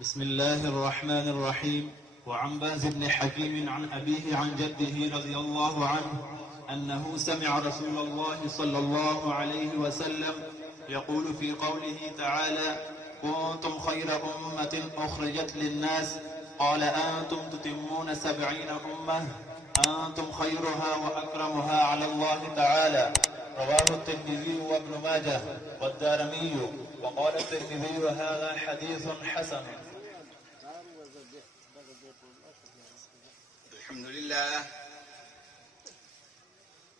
بسم الله الرحمن الرحيم. وعن باز بن حكيم عن أبيه عن جده رضي الله عنه أنه سمع رسول الله صلى الله عليه وسلم يقول في قوله تعالى: كنتم خير أمة أخرجت للناس، قال: أنتم تتمون 70 أمة، أنتم خيرها وأكرمها على الله تعالى. رواه الترمذي وابن ماجه والدارمي، وقال الترمذي: هذا حديث حسن.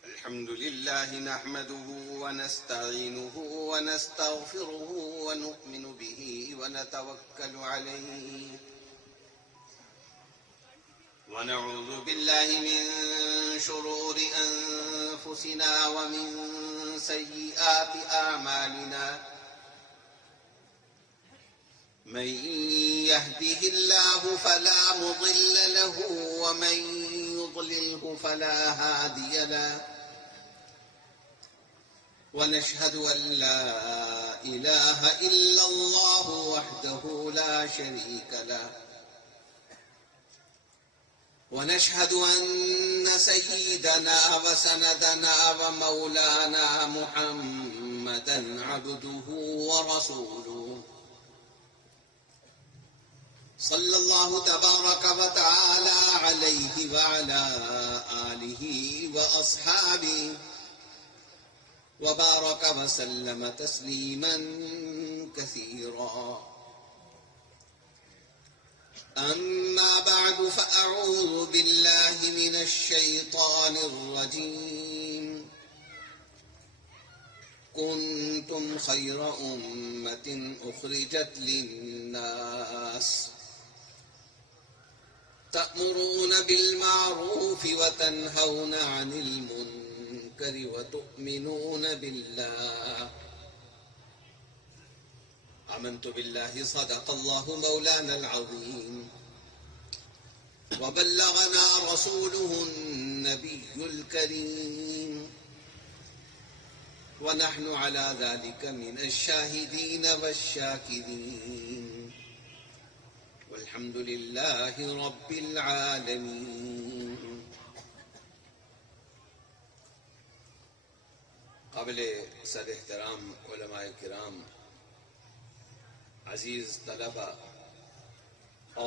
الحمد لله نحمده ونستعينه ونستغفره ونؤمن به ونتوكل عليه ونعوذ بالله من شرور أنفسنا ومن سيئات أعمالنا. من يهده الله فلا مضل له ومن يضلله فلا هادي له، ونشهد أن لا إله إلا الله وحده لا شريك له، ونشهد أن سيدنا وسندنا ومولانا محمدا عبده ورسوله، صلى الله تبارك وتعالى عليه وعلى آله وأصحابه وبارك وسلم تسليما كثيرا. أما بعد، فأعوذ بالله من الشيطان الرجيم. كنتم خير أمة أخرجت للناس تأمرون بالمعروف وتنهون عن المنكر وتؤمنون بالله. آمنت بالله، صدق الله مولانا العظيم، وبلغنا رسوله النبي الكريم، ونحن على ذلك من الشاهدين والشاكرين، والحمد لله رب العالمين. قابل صد احترام علماء کرام، عزیز طلبہ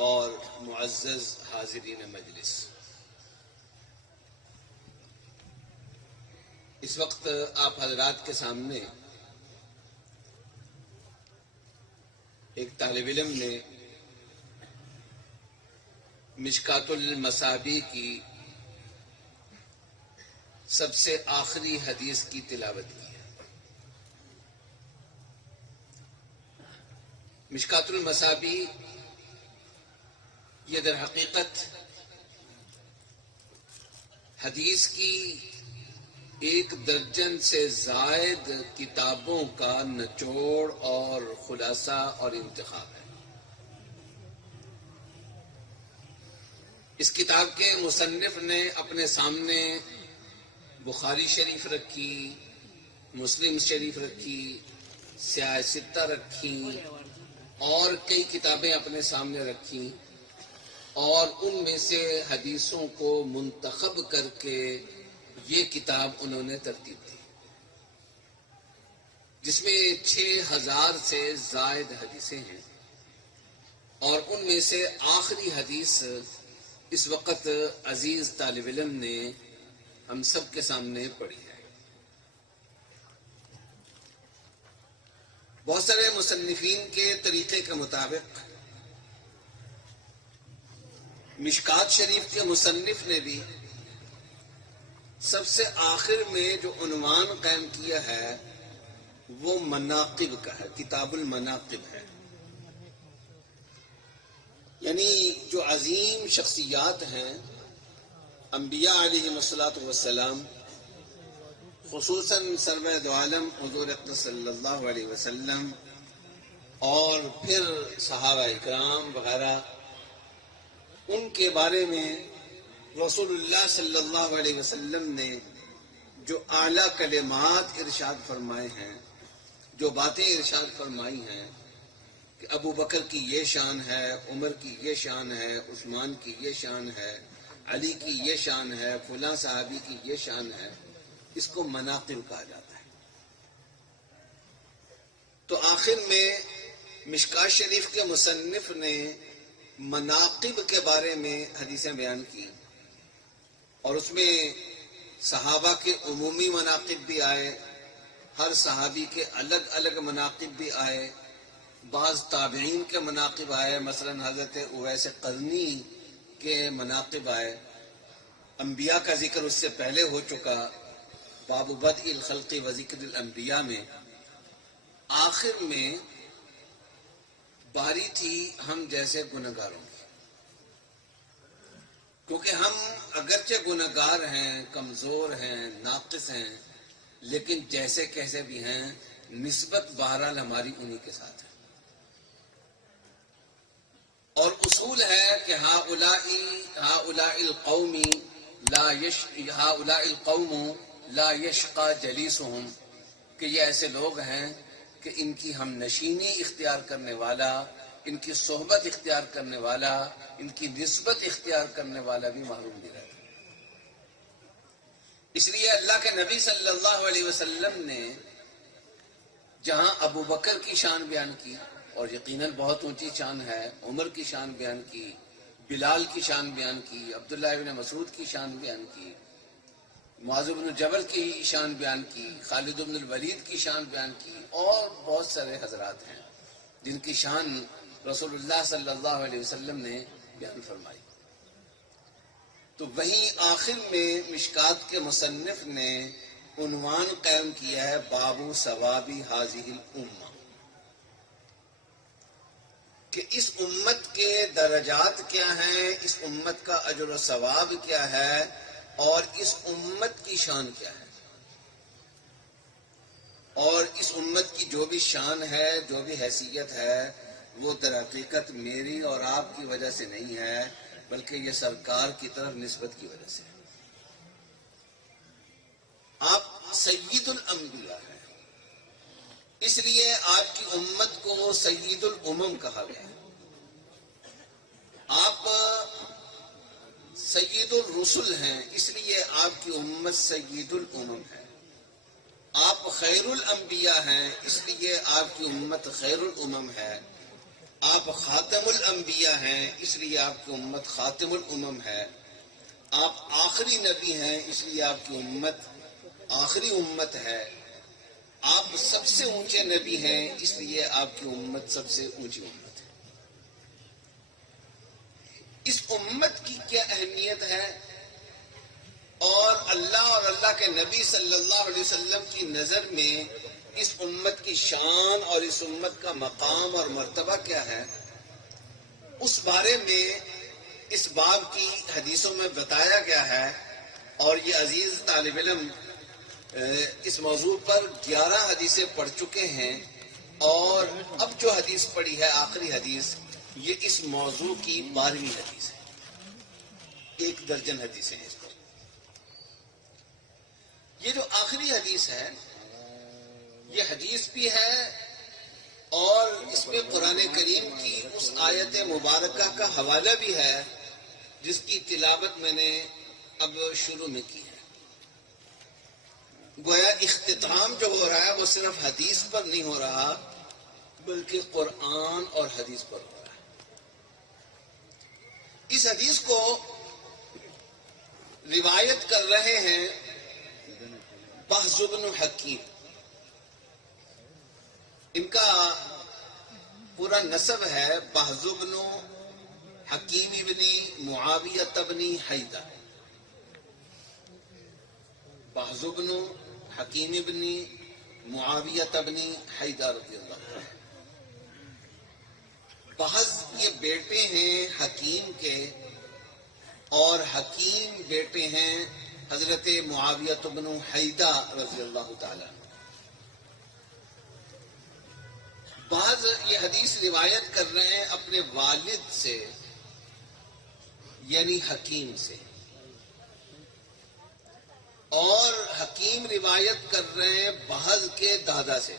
اور معزز حاضرین مجلس، اس وقت آپ حضرات کے سامنے ایک طالب علم نے مشکات المصابیح کی سب سے آخری حدیث کی تلاوت کی ہے۔ مشکات المصابیح یہ در حقیقت حدیث کی 1 درجن سے زائد کتابوں کا نچوڑ اور خلاصہ اور انتخاب ہے۔ اس کتاب کے مصنف نے اپنے سامنے بخاری شریف رکھی، مسلم شریف رکھی، سیاہ ستہ رکھی اور کئی کتابیں اپنے سامنے رکھی، اور ان میں سے حدیثوں کو منتخب کر کے یہ کتاب انہوں نے ترتیب دی، جس میں 6000 سے زائد حدیثیں ہیں، اور ان میں سے آخری حدیث اس وقت عزیز طالب علم نے ہم سب کے سامنے پڑھی ہے۔ بہت سارے مصنفین کے طریقے کے مطابق مشکات شریف کے مصنف نے بھی سب سے آخر میں جو عنوان قائم کیا ہے وہ مناقب کا ہے، کتاب المناقب ہے، یعنی جو عظیم شخصیات ہیں انبیاء علیہ الصلوۃ والسلام، خصوصاً سرور دو عالم حضور اقدس صلی اللہ علیہ وسلم، اور پھر صحابہ اکرام وغیرہ، ان کے بارے میں رسول اللہ صلی اللہ علیہ وسلم نے جو اعلیٰ کلمات ارشاد فرمائے ہیں، جو باتیں ارشاد فرمائی ہیں، کہ ابو بکر کی یہ شان ہے، عمر کی یہ شان ہے، عثمان کی یہ شان ہے، علی کی یہ شان ہے، فلاں صحابی کی یہ شان ہے، اس کو مناقب کہا جاتا ہے۔ تو آخر میں مشکوٰۃ شریف کے مصنف نے مناقب کے بارے میں حدیثیں بیان کی، اور اس میں صحابہ کے عمومی مناقب بھی آئے، ہر صحابی کے الگ الگ مناقب بھی آئے، بعض تابعین کے مناقب آئے، مثلا حضرت اویس قرنی کے مناقب آئے، انبیاء کا ذکر اس سے پہلے ہو چکا باب بدء الخلق و ذکر الانبیاء میں۔ آخر میں باری تھی ہم جیسے گنہگاروں کی، کیونکہ ہم اگرچہ گنہگار ہیں، کمزور ہیں، ناقص ہیں، لیکن جیسے کیسے بھی ہیں، نسبت بہرحال ہماری انہی کے ساتھ ہے۔ اور اصول ہے کہ ہؤلاء القوم لا یشقى جلیسهم، کہ یہ ایسے لوگ ہیں کہ ان کی ہم نشینی اختیار کرنے والا، ان کی صحبت اختیار کرنے والا، ان کی نسبت اختیار کرنے والا بھی محروم نہیں رہتا۔ اس لیے اللہ کے نبی صلی اللہ علیہ وسلم نے جہاں ابو بکر کی شان بیان کی، اور یقیناً بہت اونچی شان ہے، عمر کی شان بیان کی، بلال کی شان بیان کی، عبداللہ ابن مسعود کی شان بیان کی، معاذ بن جبل کی شان بیان کی، خالد بن الولید کی شان بیان کی، اور بہت سارے حضرات ہیں جن کی شان رسول اللہ صلی اللہ علیہ وسلم نے بیان فرمائی۔ تو وہیں آخر میں مشکوٰۃ کے مصنف نے عنوان قائم کیا ہے باب ثواب هذه الامہ، کہ اس امت کے درجات کیا ہیں، اس امت کا اجر و ثواب کیا ہے، اور اس امت کی شان کیا ہے۔ اور اس امت کی جو بھی شان ہے، جو بھی حیثیت ہے، وہ در حقیقت میری اور آپ کی وجہ سے نہیں ہے، بلکہ یہ سرکار کی طرف نسبت کی وجہ سے ہے۔ آپ سید الانبیاء ہیں، اس لیے آپ کی امت کو سید الامم کہا گیا ہے۔ آپ سید الرسل ہیں، اس لیے آپ کی امت سید الامم ہے۔ آپ خیر الانبیاء ہیں، اس لیے آپ کی امت خیر الامم ہے۔ آپ خاتم الانبیاء ہیں، اس لیے آپ کی امت خاتم الامم ہے۔ آپ آخری نبی ہیں، اس لیے آپ کی امت آخری امت ہے۔ آپ سب سے اونچے نبی ہیں، اس لیے آپ کی امت سب سے اونچی امت ہے۔ اس امت کی کیا اہمیت ہے، اور اللہ کے نبی صلی اللہ علیہ وسلم کی نظر میں اس امت کی شان اور اس امت کا مقام اور مرتبہ کیا ہے، اس بارے میں اس باب کی حدیثوں میں بتایا گیا ہے۔ اور یہ عزیز طالب علم اس موضوع پر 11 حدیثیں پڑھ چکے ہیں، اور اب جو حدیث پڑھی ہے آخری حدیث، یہ اس موضوع کی 12ویں حدیث ہے۔ 1 درجن حدیثیں ہیں اس پر۔ یہ جو آخری حدیث ہے، یہ حدیث بھی ہے، اور اس میں قرآن کریم کی اس آیت مبارکہ کا حوالہ بھی ہے جس کی تلاوت میں نے اب شروع میں کی ہے۔ گویا اختتام جو ہو رہا ہے وہ صرف حدیث پر نہیں ہو رہا، بلکہ قرآن اور حدیث پر ہو رہا ہے۔ اس حدیث کو روایت کر رہے ہیں بہز بن حکیم۔ ان کا پورا نسب ہے بہز بن حکیم ابن معاویہ بن حیدہ۔ بہز بن حکیم ابن معاویہ بن حیدہ رضی اللہ عنہ۔ بہز یہ بیٹے ہیں حکیم کے، اور حکیم بیٹے ہیں حضرت معاویہ بن حیدہ رضی اللہ تعالی عنہ۔ بعض یہ حدیث روایت کر رہے ہیں اپنے والد سے، یعنی حکیم سے، اور حکیم روایت کر رہے ہیں بہز کے دادا سے،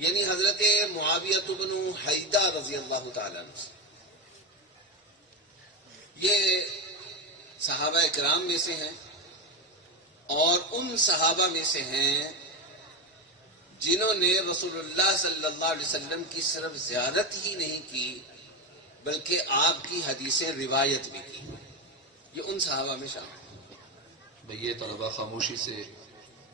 یعنی حضرت معاویہ بن حیدہ رضی اللہ تعالیٰ عنہ. یہ صحابہ کرام میں سے ہیں اور ان صحابہ میں سے ہیں جنہوں نے رسول اللہ صلی اللہ علیہ وسلم کی صرف زیارت ہی نہیں کی بلکہ آپ کی حدیثیں روایت بھی کی. یہ ان صحابہ میں شامل ہیں. یہ طلبہ خاموشی سے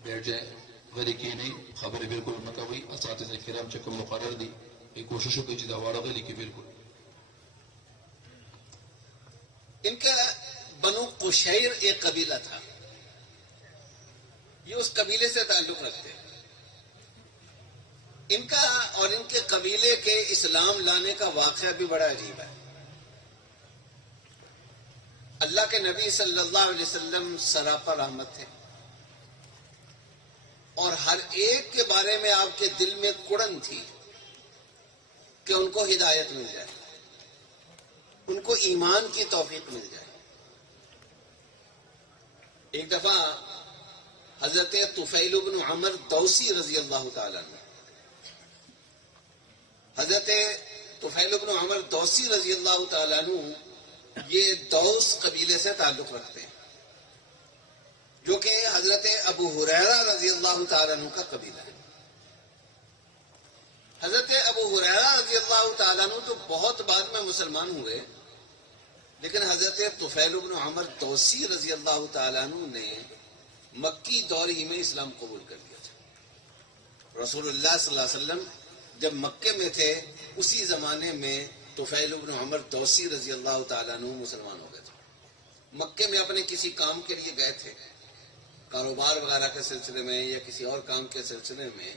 بیٹھ جائیں، غری کی نہیں خبریں بالکل نہ کوئی اساتذہ کرام چکم مقرر دی یہ کوشش کی جدا وارا غلی کی بالکل. ان کا بنو قشیر ایک قبیلہ تھا، یہ اس قبیلے سے تعلق رکھتے ہیں. ان کا اور ان کے قبیلے کے اسلام لانے کا واقعہ بھی بڑا عجیب ہے. اللہ کے نبی صلی اللہ علیہ وسلم سراپا رحمت تھے اور ہر ایک کے بارے میں آپ کے دل میں کڑن تھی کہ ان کو ہدایت مل جائے، ان کو ایمان کی توفیق مل جائے. ایک دفعہ حضرت طفیل بن عمر دوسی رضی اللہ تعالیٰ عنہ، حضرت طفیل بن عمر دوسی رضی اللہ تعالیٰ عنہ یہ دوس قبیلے سے تعلق رکھتے ہیں جو کہ حضرت ابو ہریرہ رضی اللہ تعالیٰ عنہ کا قبیلہ ہے. حضرت ابو ہریرہ رضی اللہ تعالیٰ عنہ تو بہت بعد میں مسلمان ہوئے، لیکن حضرت طفیل بن عمر دوسی رضی اللہ تعالیٰ عنہ نے مکی دور ہی میں اسلام قبول کر لیا تھا. رسول اللہ صلی اللہ علیہ وسلم جب مکے میں تھے اسی زمانے میں طفیل بن عمر دوسی رضی اللہ تعالیٰ عنہ مسلمان ہو گئے تھے. مکے میں اپنے کسی کام کے لیے گئے تھے، کاروبار وغیرہ کے سلسلے میں یا کسی اور کام کے سلسلے میں.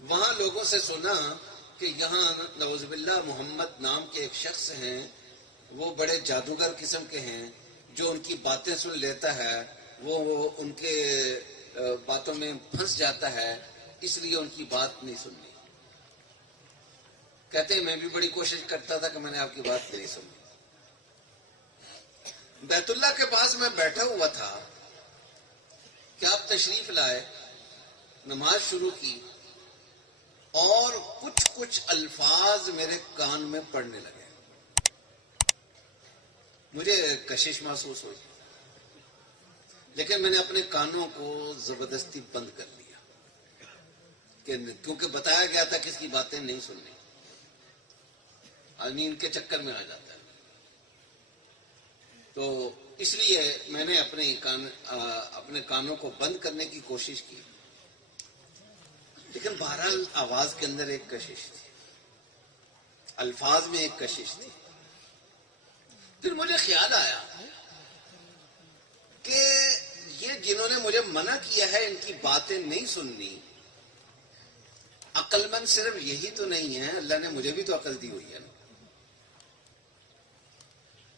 وہاں لوگوں سے سنا کہ یہاں نعوذ باللہ محمد نام کے ایک شخص ہیں، وہ بڑے جادوگر قسم کے ہیں، جو ان کی باتیں سن لیتا ہے وہ ان کے باتوں میں پھنس جاتا ہے، اس لیے ان کی بات نہیں سننی. کہتے ہیں میں بھی بڑی کوشش کرتا تھا کہ میں نے آپ کی بات نہیں سنی. بیت اللہ کے پاس میں بیٹھا ہوا تھا کہ آپ تشریف لائے، نماز شروع کی اور کچھ الفاظ میرے کان میں پڑنے لگے. مجھے کشش محسوس ہوئی، لیکن میں نے اپنے کانوں کو زبردستی بند کر لیا کیونکہ بتایا گیا تھا کہ اس کی باتیں نہیں سننی. آدمی ان کے چکر میں آ جاتا ہے. تو اس لیے میں نے اپنے کانوں کو بند کرنے کی کوشش کی، لیکن بہرحال آواز کے اندر ایک کشش تھی، الفاظ میں ایک کشش تھی. پھر مجھے خیال آیا کہ یہ جنہوں نے مجھے منع کیا ہے ان کی باتیں نہیں سننی، عقل مند صرف یہی تو نہیں ہے، اللہ نے مجھے بھی تو عقل دی ہوئی ہے نا.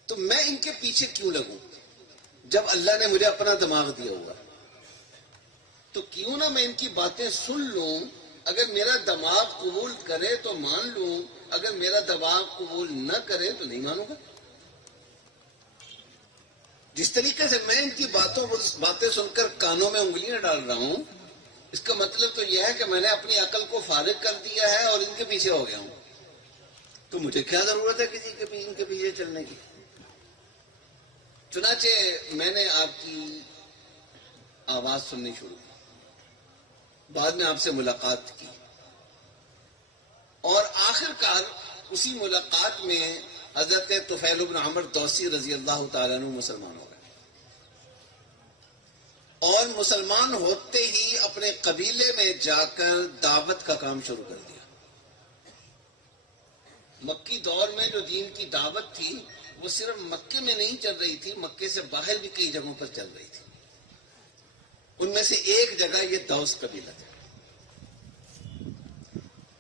تو میں ان کے پیچھے کیوں لگوں جب اللہ نے مجھے اپنا دماغ دیا ہوا؟ تو کیوں نہ میں ان کی باتیں سن لوں. اگر میرا دماغ قبول کرے تو مان لوں، اگر میرا دماغ قبول نہ کرے تو نہیں مانوں گا. جس طریقے سے میں ان کی باتیں سن کر کانوں میں انگلیاں ڈال رہا ہوں، اس کا مطلب تو یہ ہے کہ میں نے اپنی عقل کو فارغ کر دیا ہے اور ان کے پیچھے ہو گیا ہوں. تو مجھے کیا ضرورت ہے کسی کے ان کے پیچھے چلنے کی؟ چنانچہ میں نے آپ کی آواز سننی شروع کی، بعد میں آپ سے ملاقات کی اور آخر کار اسی ملاقات میں حضرت طفیل بن عمر دوسی رضی اللہ تعالیٰ عنہ مسلمان ہو گئے. اور مسلمان ہوتے ہی اپنے قبیلے میں جا کر دعوت کا کام شروع کر دیا. مکی دور میں جو دین کی دعوت تھی وہ صرف مکے میں نہیں چل رہی تھی، مکے سے باہر بھی کئی جگہوں پر چل رہی تھی. ان میں سے ایک جگہ یہ دوس قبیلہ تھا.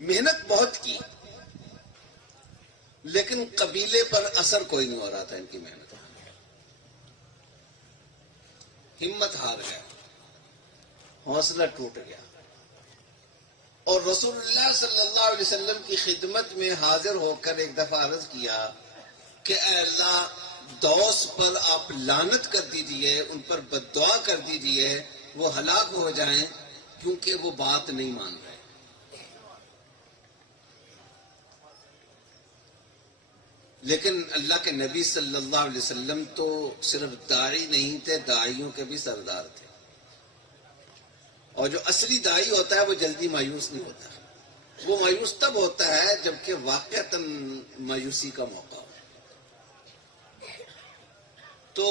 محنت بہت کی لیکن قبیلے پر اثر کوئی نہیں ہو رہا تھا. ان کی محنت ہمت ہار گیا، حوصلہ ٹوٹ گیا اور رسول اللہ صلی اللہ علیہ وسلم کی خدمت میں حاضر ہو کر ایک دفعہ عرض کیا کہ اے اللہ، دوس پر آپ لعنت کر دیجئے، ان پر بددعا کر دیجئے، وہ ہلاک ہو جائیں کیونکہ وہ بات نہیں مان رہے. لیکن اللہ کے نبی صلی اللہ علیہ وسلم تو صرف داعی نہیں تھے، داعیوں کے بھی سردار تھے. اور جو اصلی داعی ہوتا ہے وہ جلدی مایوس نہیں ہوتا. وہ مایوس تب ہوتا ہے جبکہ واقعتاً مایوسی کا موقع ہو. تو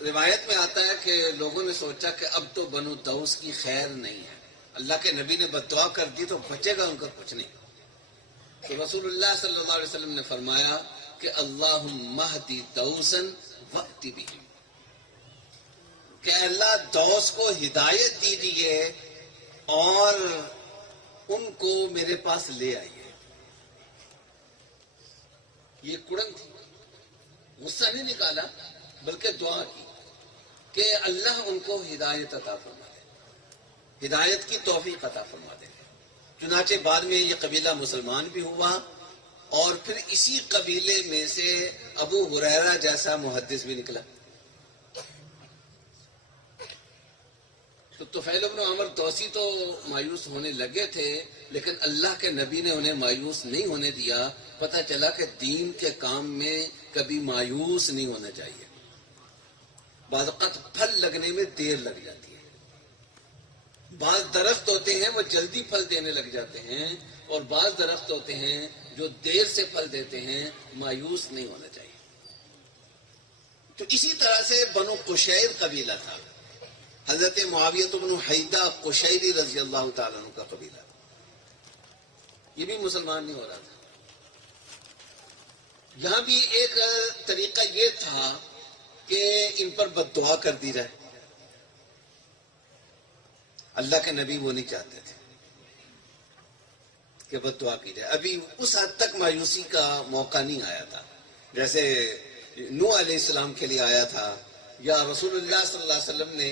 روایت میں آتا ہے کہ لوگوں نے سوچا کہ اب تو بنو دوس کی خیر نہیں ہے. اللہ کے نبی نے بد دعا کر دی تو بچے گا ان کا کچھ نہیں. تو رسول اللہ صلی اللہ علیہ وسلم نے فرمایا کہ اللہم اہدی دوسا وأتی بہم، کہ اللہ دوس کو ہدایت دیجیے اور ان کو میرے پاس لے آئیے. یہ کڑن تھی، غصہ نہیں نکالا بلکہ دعا کی کہ اللہ ان کو ہدایت عطا فرما دے، ہدایت کی توفیق عطا فرما دے. چنانچہ بعد میں یہ قبیلہ مسلمان بھی ہوا اور پھر اسی قبیلے میں سے ابو ہریرہ جیسا محدث بھی نکلا. تو طفیل بن عمر دوسی تو مایوس ہونے لگے تھے، لیکن اللہ کے نبی نے انہیں مایوس نہیں ہونے دیا. پتہ چلا کہ دین کے کام میں کبھی مایوس نہیں ہونا چاہیے. بعض اوقات پھل لگنے میں دیر لگ جاتی ہے. بعض درخت ہوتے ہیں وہ جلدی پھل دینے لگ جاتے ہیں، اور بعض درخت ہوتے ہیں جو دیر سے پھل دیتے ہیں. مایوس نہیں ہونا چاہیے. تو اسی طرح سے بنو قشیر قبیلہ تھا. حضرت معاویہ بن حیدہ قشیری رضی اللہ تعالیٰ عنہ کا قبیلہ. یہ بھی مسلمان نہیں ہو رہا تھا. یہاں بھی ایک طریقہ یہ تھا کہ ان پر بد دعا کر دی جائے. اللہ کے نبی وہ نہیں چاہتے تھے کہ بد دعا کی جائے. ابھی اس حد تک مایوسی کا موقع نہیں آیا تھا جیسے نوح علیہ السلام کے لیے آیا تھا، یا رسول اللہ صلی اللہ علیہ وسلم نے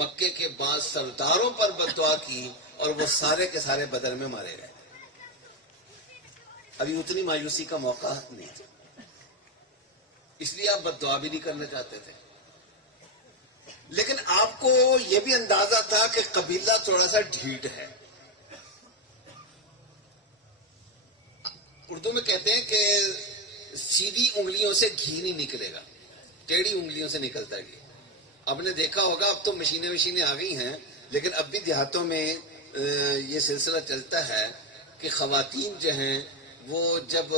مکے کے بعض سرداروں پر بد دعا کی اور وہ سارے کے سارے بدر میں مارے گئے. ابھی اتنی مایوسی کا موقع نہیں تھا، اس لیے آپ بد دعا بھی نہیں کرنا چاہتے تھے. لیکن آپ کو یہ بھی اندازہ تھا کہ قبیلہ تھوڑا سا ڈھیٹ ہے. اردو میں کہتے ہیں کہ سیدھی انگلیوں سے گھی نہیں نکلے گا، ٹیڑھی انگلیوں سے نکلتا ہے گھی. آپ نے دیکھا ہوگا اب تو مشینیں آ گئی ہیں، لیکن اب بھی دیہاتوں میں یہ سلسلہ چلتا ہے کہ خواتین جو ہیں وہ جب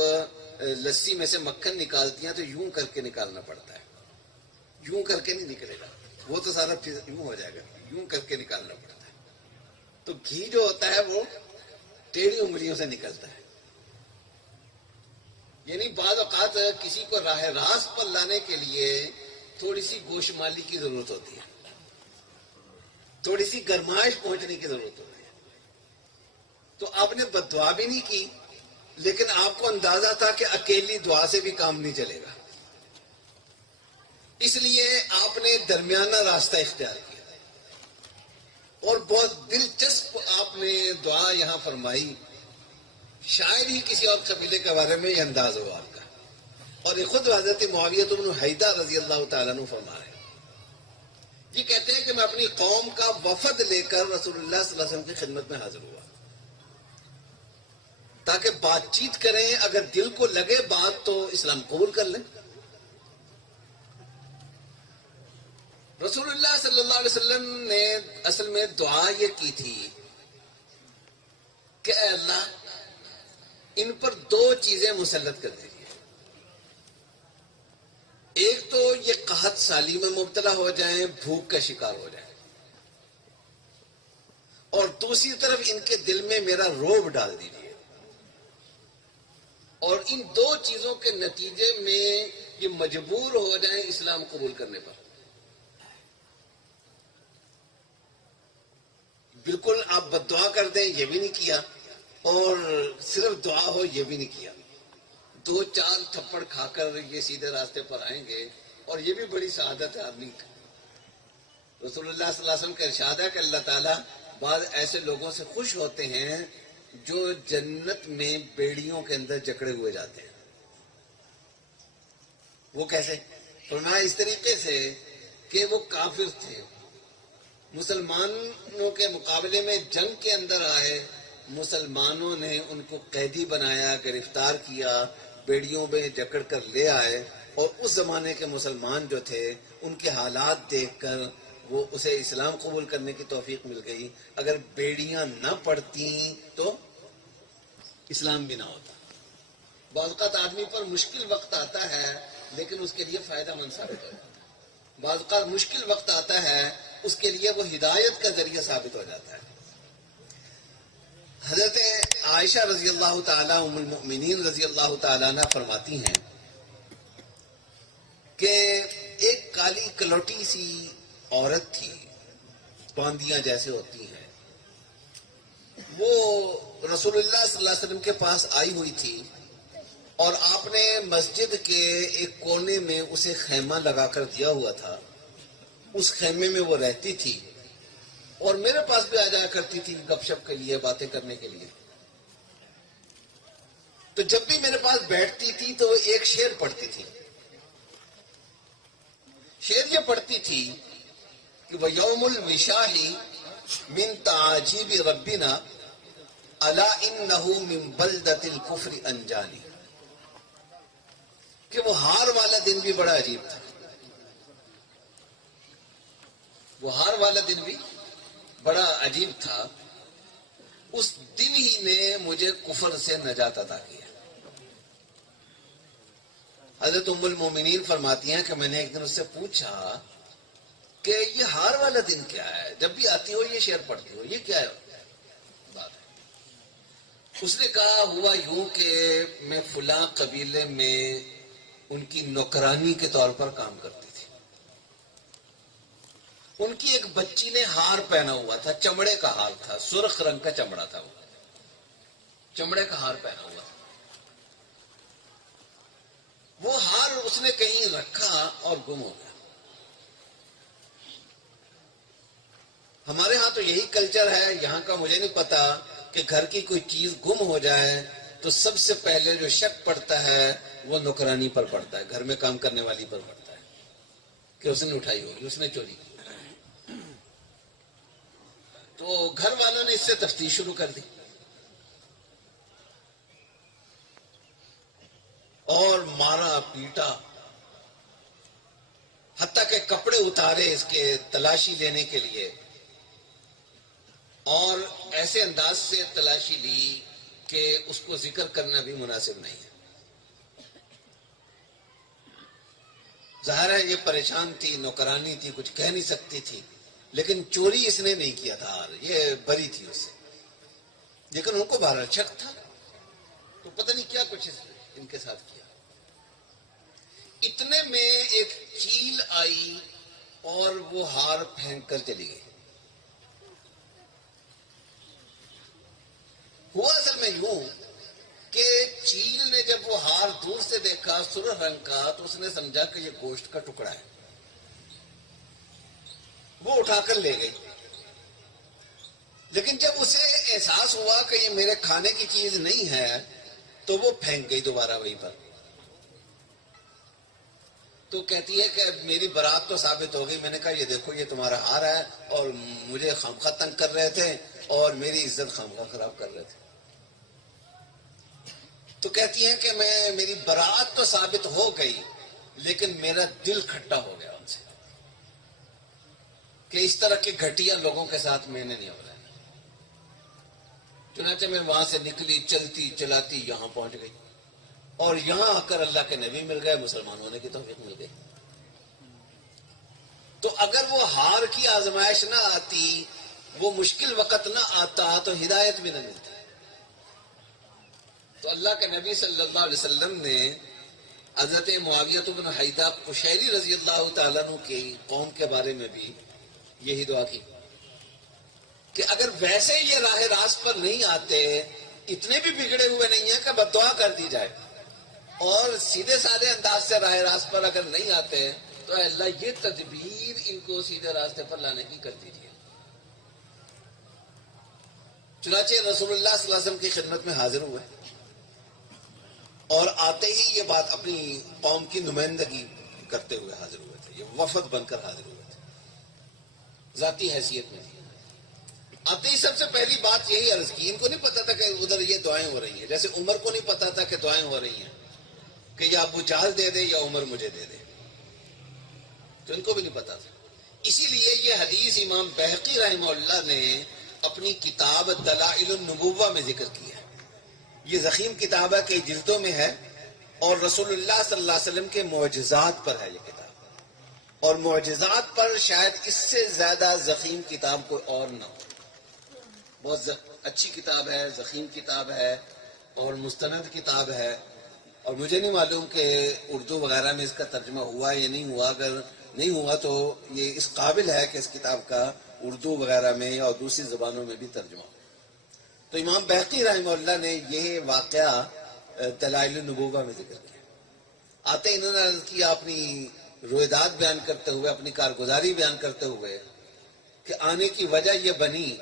لسی میں سے مکھن نکالتی ہیں تو یوں کر کے نکالنا پڑتا ہے. یوں کر کے نہیں نکلے گا، وہ تو سارا یوں ہو جائے گا. یوں کر کے نکالنا پڑتا ہے. تو گھی جو ہوتا ہے وہ ٹیڑھی انگلیوں سے نکلتا ہے. یعنی بعض اوقات کسی کو راہ راست پر لانے کے لیے تھوڑی سی گوشمالی کی ضرورت ہوتی ہے، تھوڑی سی گرمائش پہنچنے کی ضرورت ہوتی ہے. تو آپ نے بد دعا بھی نہیں کی، لیکن آپ کو اندازہ تھا کہ اکیلی دعا سے بھی کام نہیں چلے گا. اس لیے آپ نے درمیانہ راستہ اختیار کیا اور بہت دلچسپ آپ نے دعا یہاں فرمائی. شاید ہی کسی اور قبیلے کے بارے میں یہ انداز ہوا آپ کا. اور یہ خود حضرت معاویہ بن حیدہ رضی اللہ تعالیٰ عنہ فرما رہے ہیں. یہ کہتے ہیں کہ میں اپنی قوم کا وفد لے کر رسول اللہ صلی اللہ علیہ وسلم کی خدمت میں حاضر ہوا تاکہ بات چیت کریں. اگر دل کو لگے بات تو اسلام قبول کر لیں. رسول اللہ صلی اللہ علیہ وسلم نے اصل میں دعا یہ کی تھی کہ اے اللہ ان پر دو چیزیں مسلط کر دیجیے. ایک تو یہ قحط سالی میں مبتلا ہو جائیں، بھوک کا شکار ہو جائیں، اور دوسری طرف ان کے دل میں میرا رعب ڈال دیجیے. اور ان دو چیزوں کے نتیجے میں یہ مجبور ہو جائیں اسلام قبول کرنے پر. بالکل آپ بد دعا کر دیں یہ بھی نہیں کیا، اور صرف دعا ہو یہ بھی نہیں کیا. دو چار تھپڑ کھا کر یہ سیدھے راستے پر آئیں گے، اور یہ بھی بڑی سعادت ہے آدمی کا. رسول اللہ صلی اللہ علیہ وسلم کا ارشاد ہے کہ اللہ تعالیٰ بعض ایسے لوگوں سے خوش ہوتے ہیں جو جنت میں بیڑیوں کے اندر جکڑے ہوئے جاتے ہیں. وہ کیسے؟ فرمایا اس طریقے سے کہ وہ کافر تھے، مسلمانوں کے مقابلے میں جنگ کے اندر آئے، مسلمانوں نے ان کو قیدی بنایا، گرفتار کیا، بیڑیوں میں جکڑ کر لے آئے، اور اس زمانے کے مسلمان جو تھے ان کے حالات دیکھ کر وہ اسے اسلام قبول کرنے کی توفیق مل گئی. اگر بیڑیاں نہ پڑتی تو اسلام بھی نہ ہوتا. بعض اوقات آدمی پر مشکل وقت آتا ہے لیکن اس کے لیے فائدہ مند ثابت ہو جاتا ہے. بعض اوقات مشکل وقت آتا ہے اس کے لیے وہ ہدایت کا ذریعہ ثابت ہو جاتا ہے. حضرت عائشہ رضی اللہ تعالیٰ ام المؤمنین رضی اللہ تعالیٰ عنہ فرماتی ہیں کہ ایک کالی کلوٹی سی عورت تھی، باندیاں جیسے ہوتی ہیں، وہ رسول اللہ صلی اللہ علیہ وسلم کے پاس آئی ہوئی تھی، اور آپ نے مسجد کے ایک کونے میں اسے خیمہ لگا کر دیا ہوا تھا. اس خیمے میں وہ رہتی تھی اور میرے پاس بھی آ جایا کرتی تھی گپ شپ کے لیے، باتیں کرنے کے لیے. تو جب بھی میرے پاس بیٹھتی تھی تو وہ ایک شعر پڑھتی تھی. شعر یہ پڑھتی تھی کہ وَيَوْمُ الْوِشَاحِ مِنْ تَعَاجِبِ رَبِّنَا أَلَا إِنَّهُ مِنْ بَلْدَةِ الْكُفْرِ أَنْجَانِ، کہ وہ ہار والا دن بھی بڑا عجیب تھا. وہ ہار والا دن بھی بڑا عجیب تھا. اس دن ہی نے مجھے کفر سے نجات عطا کیا. حضرت ام المومنین فرماتی ہیں کہ میں نے ایک دن اس سے پوچھا کہ یہ ہار والا دن کیا ہے، جب بھی آتی ہو یہ شعر پڑھتی ہو، یہ کیا ہے بات ہے؟ اس نے کہا ہوا یوں کہ میں فلاں قبیلے میں ان کی نوکرانی کے طور پر کام کرتی تھی. ان کی ایک بچی نے ہار پہنا ہوا تھا، چمڑے کا ہار تھا، سرخ رنگ کا چمڑا تھا، وہ چمڑے کا ہار پہنا ہوا تھا. وہ ہار اس نے کہیں رکھا اور گم ہو گیا. ہمارے ہاں تو یہی کلچر ہے، یہاں کا مجھے نہیں پتا کہ گھر کی کوئی چیز گم ہو جائے تو سب سے پہلے جو شک پڑتا ہے وہ نوکرانی پر پڑتا ہے، گھر میں کام کرنے والی پر پڑتا ہے کہ اس نے اٹھائی ہوگی، اس نے چوری کی. تو گھر والوں نے اس سے تفتیش شروع کر دی اور مارا پیٹا، حتیٰ کہ کپڑے اتارے اس کے تلاشی لینے کے لیے، اور ایسے انداز سے تلاشی لی کہ اس کو ذکر کرنا بھی مناسب نہیں ہے. ظاہر ہے یہ پریشان تھی، نوکرانی تھی، کچھ کہہ نہیں سکتی تھی، لیکن چوری اس نے نہیں کیا تھا، یہ بری تھی اس سے. لیکن ان کو بہرحال شک تھا، تو پتہ نہیں کیا کچھ ان کے ساتھ کیا. اتنے میں ایک چیل آئی اور وہ ہار پھینک کر چلی گئی. ہوا اصل میں یوں کہ چیل نے جب وہ ہار دور سے دیکھا سرخ رنگ کا تو اس نے سمجھا کہ یہ گوشت کا ٹکڑا ہے. وہ اٹھا کر لے گئی، لیکن جب اسے احساس ہوا کہ یہ میرے کھانے کی چیز نہیں ہے تو وہ پھینک گئی دوبارہ وہیں پر. تو کہتی ہے کہ میری برات تو ثابت ہو گئی. میں نے کہا یہ دیکھو یہ تمہارا ہار ہے اور مجھے خامخواہ تنگ کر رہے تھے اور میری عزت خامخواہ خراب کر رہے تھے. تو کہتی ہیں کہ میری برات تو ثابت ہو گئی لیکن میرا دل کھٹا ہو گیا ان سے کہ اس طرح کے گھٹیا لوگوں کے ساتھ میں نے نہیں ہو رہا. چنانچہ میں وہاں سے نکلی، چلتی چلاتی یہاں پہنچ گئی اور یہاں آ کر اللہ کے نبی مل گئے، مسلمان ہونے کی توفیق مل گئی. تو اگر وہ ہار کی آزمائش نہ آتی، وہ مشکل وقت نہ آتا تو ہدایت بھی نہ ملتی. تو اللہ کے نبی صلی اللہ علیہ وسلم نے حضرت معاویہ بن حیدہ قشیری رضی اللہ تعالیٰ عنہ کی قوم کے بارے میں بھی یہی دعا کی کہ اگر ویسے یہ راہ راست پر نہیں آتے، اتنے بھی بگڑے ہوئے نہیں ہیں کہ بد دعا کر دی جائے، اور سیدھے سادے انداز سے راہ راست پر اگر نہیں آتے تو اے اللہ یہ تدبیر ان کو سیدھے راستے پر لانے کی کر دیجیے. چنانچہ رسول اللہ صلی اللہ علیہ وسلم کی خدمت میں حاضر ہوئے اور آتے ہی یہ بات اپنی قوم کی نمائندگی کرتے ہوئے حاضر ہوئے تھے. یہ وفد بن کر حاضر ہوئے تھے، ذاتی حیثیت میں تھی. آتے ہی سب سے پہلی بات یہی عرض کی. ان کو نہیں پتا تھا کہ ادھر یہ دعائیں ہو رہی ہیں، جیسے عمر کو نہیں پتا تھا کہ دعائیں ہو رہی ہیں. کہ یا ابو جہل دے دے یا عمر مجھے دے دے، تو ان کو بھی نہیں پتا تھا. اسی لیے یہ حدیث امام بہقی رحمہ اللہ نے اپنی کتاب دلائل النبوہ میں ذکر کیا ہے. یہ ضخیم کتاب ہے، کئی جلدوں میں ہے، اور رسول اللہ صلی اللہ علیہ وسلم کے معجزات پر ہے یہ کتاب. اور معجزات پر شاید اس سے زیادہ ضخیم کتاب کوئی اور نہ ہو. بہت اچھی کتاب ہے، ضخیم کتاب ہے اور مستند کتاب ہے. اور مجھے نہیں معلوم کہ اردو وغیرہ میں اس کا ترجمہ ہوا یا نہیں ہوا. اگر نہیں ہوا تو یہ اس قابل ہے کہ اس کتاب کا اردو وغیرہ میں اور دوسری زبانوں میں بھی ترجمہ ہو. تو امام بہقی رحمہ اللہ نے یہ واقعہ دلائل النبوہ میں ذکر کیا. آتے انہوں نے عرض کیا اپنی رویداد بیان کرتے ہوئے، اپنی کارگزاری بیان کرتے ہوئے، کہ آنے کی وجہ یہ بنی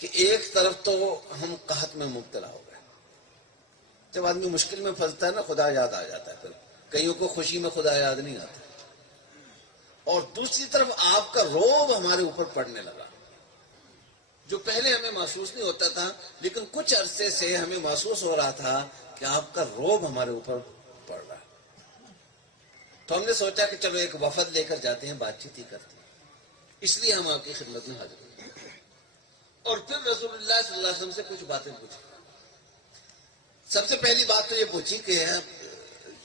کہ ایک طرف تو ہم قحط میں مبتلا ہو گئے. جب آدمی مشکل میں پھنستا ہے نا، خدا یاد آ جاتا ہے. پھر کئیوں کو خوشی میں خدا یاد نہیں آتا. اور دوسری طرف آپ کا رعب ہمارے اوپر پڑنے لگا، جو پہلے ہمیں محسوس نہیں ہوتا تھا، لیکن کچھ عرصے سے ہمیں محسوس ہو رہا تھا کہ آپ کا رعب ہمارے اوپر پڑ رہا ہے. تو ہم نے سوچا کہ چلو ایک وفد لے کر جاتے ہیں، بات چیت ہی کرتے ہیں. اس لیے ہم آپ کی خدمت میں حاضر ہوئے. اور پھر رسول اللہ صلی اللہ علیہ وسلم سے کچھ باتیں پوچھی. سب سے پہلی بات تو یہ پوچھی کہ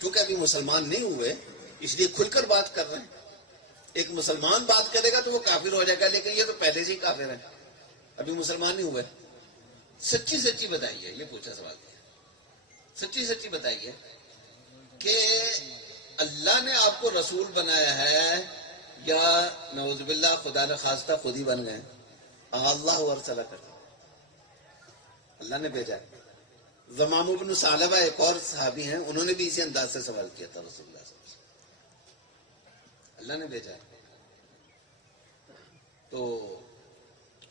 چونکہ ابھی مسلمان نہیں ہوئے اس لیے کھل کر بات کر رہے ہیں. ایک مسلمان بات کرے گا تو وہ کافر ہو جائے گا، لیکن یہ تو پہلے سے ہی کافر ہیں، ابھی مسلمان نہیں ہوئے. سچی سچی بتائیے، یہ پوچھا سوال کیا. سچی سچی بتائیے کہ اللہ نے آپ کو رسول بنایا ہے یا نعوذ باللہ خدا نہ خواستہ خود ہی بن گئے؟ اللہ ورسلہ کرتا، اللہ نے بھیجا ہے. زمام بن ثعلبہ ایک اور صحابی ہیں، انہوں نے بھی اسی انداز سے سوال کیا تھا رسول اللہ صلی اللہ علیہ وسلم. اللہ نے بھیجا ہے. تو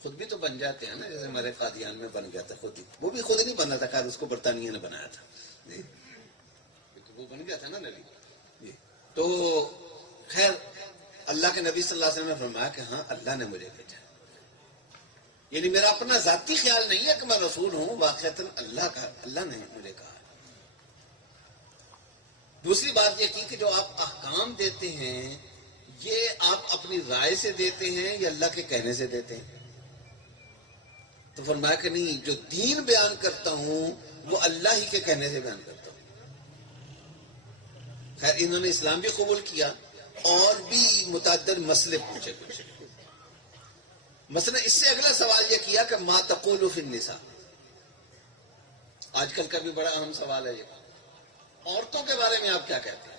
خود بھی تو بن جاتے ہیں نا، جیسے ہمارے قادیان میں بن گیا تھا خود ہی. وہ بھی خود نہیں بنا تھا، خیر اس کو برطانیہ نے بنایا تھا جی، وہ بن گیا تھا نا نبی جی. تو خیر اللہ کے نبی صلی اللہ علیہ وسلم نے فرمایا کہ ہاں اللہ نے مجھے بھیجا. یعنی میرا اپنا ذاتی خیال نہیں ہے کہ میں رسول ہوں، واقعتاً اللہ نے مجھے کہا. دوسری بات یہ کی کہ جو آپ احکام دیتے ہیں یہ آپ اپنی رائے سے دیتے ہیں یا اللہ کے کہنے سے دیتے ہیں؟ تو فرمایا کہ نہیں، جو دین بیان کرتا ہوں وہ اللہ ہی کے کہنے سے بیان کرتا ہوں. خیر انہوں نے اسلام بھی قبول کیا اور بھی متعدد مسئلے پوچھے. مثلا اس سے اگلا سوال یہ کیا کہ ما تقول فی النساء. آج کل کا بھی بڑا اہم سوال ہے یہ، عورتوں کے بارے میں آپ کیا کہتے ہیں؟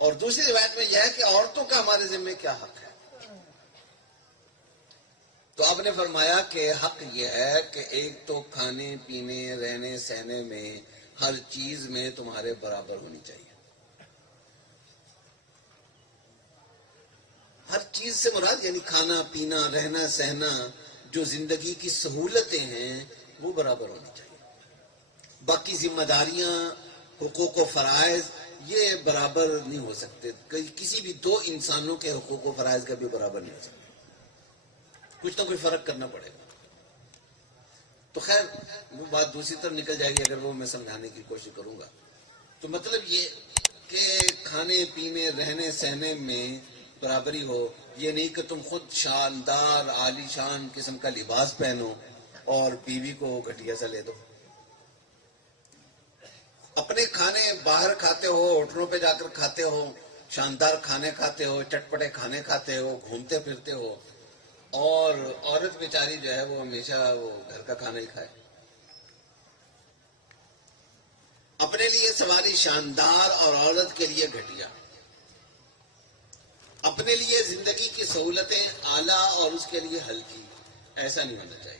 اور دوسری روایت میں یہ ہے کہ عورتوں کا ہمارے ذمہ کیا حق ہے؟ تو آپ نے فرمایا کہ حق یہ ہے کہ ایک تو کھانے پینے رہنے سہنے میں ہر چیز میں تمہارے برابر ہونی چاہیے. ہر چیز سے مراد یعنی کھانا پینا رہنا سہنا، جو زندگی کی سہولتیں ہیں وہ برابر ہونی چاہیے. باقی ذمہ داریاں، حقوق و فرائض یہ برابر نہیں ہو سکتے. کسی بھی دو انسانوں کے حقوق و فرائض کا بھی برابر نہیں ہو سکتا، کچھ نہ کچھ فرق کرنا پڑے گا. تو خیر وہ بات دوسری طرف نکل جائے گی اگر وہ میں سمجھانے کی کوشش کروں گا. تو مطلب یہ کہ کھانے پینے رہنے سہنے میں برابری ہو. یہ نہیں کہ تم خود شاندار عالی شان قسم کا لباس پہنو اور بیوی کو گھٹیا سا لے دو. اپنے کھانے باہر کھاتے ہو، ہوٹلوں پہ جا کر کھاتے ہو، شاندار کھانے کھاتے ہو، چٹپٹے کھانے کھاتے ہو، گھومتے پھرتے ہو، اور عورت بیچاری جو ہے وہ ہمیشہ وہ گھر کا کھانا ہی کھائے. اپنے لیے سواری شاندار اور عورت کے لیے گھٹیا. اپنے لیے زندگی کی سہولتیں اعلیٰ اور اس کے لیے ہلکی. ایسا نہیں ہونا چاہیے.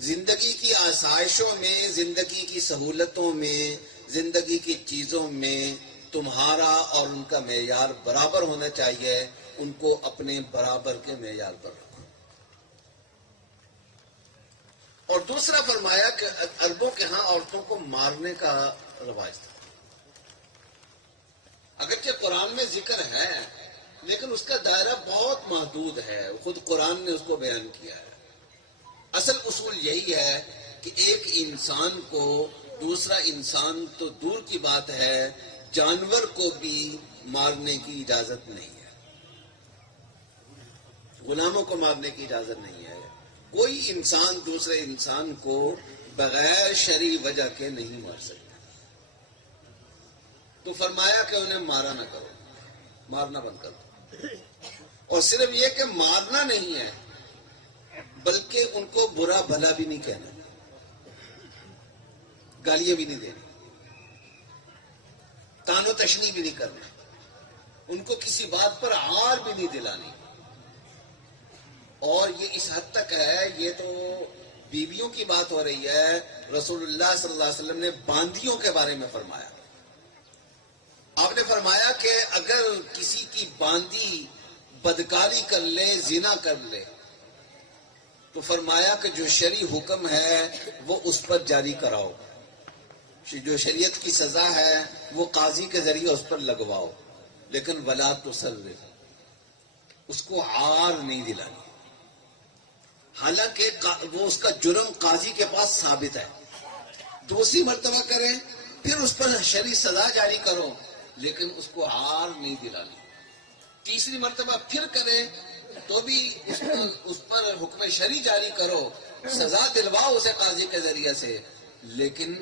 زندگی کی آسائشوں میں، زندگی کی سہولتوں میں، زندگی کی چیزوں میں تمہارا اور ان کا معیار برابر ہونا چاہیے. ان کو اپنے برابر کے معیار پر رکھو. اور دوسرا فرمایا کہ عربوں کے ہاں عورتوں کو مارنے کا رواج تھا. اگرچہ قرآن میں ذکر ہے لیکن اس کا دائرہ بہت محدود ہے. خود قرآن نے اس کو بیان کیا ہے. اصل اصول یہی ہے کہ ایک انسان کو دوسرا انسان تو دور کی بات ہے، جانور کو بھی مارنے کی اجازت نہیں ہے، غلاموں کو مارنے کی اجازت نہیں ہے. کوئی انسان دوسرے انسان کو بغیر شرعی وجہ کے نہیں مار سکتا. تو فرمایا کہ انہیں مارا نہ کرو، مارنا بند کر دو. اور صرف یہ کہ مارنا نہیں ہے بلکہ ان کو برا بھلا بھی نہیں کہنا، گالیاں بھی نہیں دینی، تان و تشنی بھی نہیں کرنا، ان کو کسی بات پر عار بھی نہیں دلانی. اور یہ اس حد تک ہے، یہ تو بیویوں کی بات ہو رہی ہے. رسول اللہ صلی اللہ علیہ وسلم نے باندیوں کے بارے میں فرمایا. آپ نے فرمایا کہ اگر کسی کی باندی بدکاری کر لے، زنا کر لے، تو فرمایا کہ جو شرعی حکم ہے وہ اس پر جاری کراؤ، جو شریعت کی سزا ہے وہ قاضی کے ذریعے اس پر لگواؤ، لیکن ولا تصرف، اس کو عار نہیں دلانی. حالانکہ وہ اس کا جرم قاضی کے پاس ثابت ہے. دوسری مرتبہ کریں پھر اس پر شرعی سزا جاری کرو، لیکن اس کو عار نہیں دلانی. تیسری مرتبہ پھر کریں تو بھی اس پر حکم شرعی جاری کرو، سزا دلواؤ اسے قاضی کے ذریعے سے، لیکن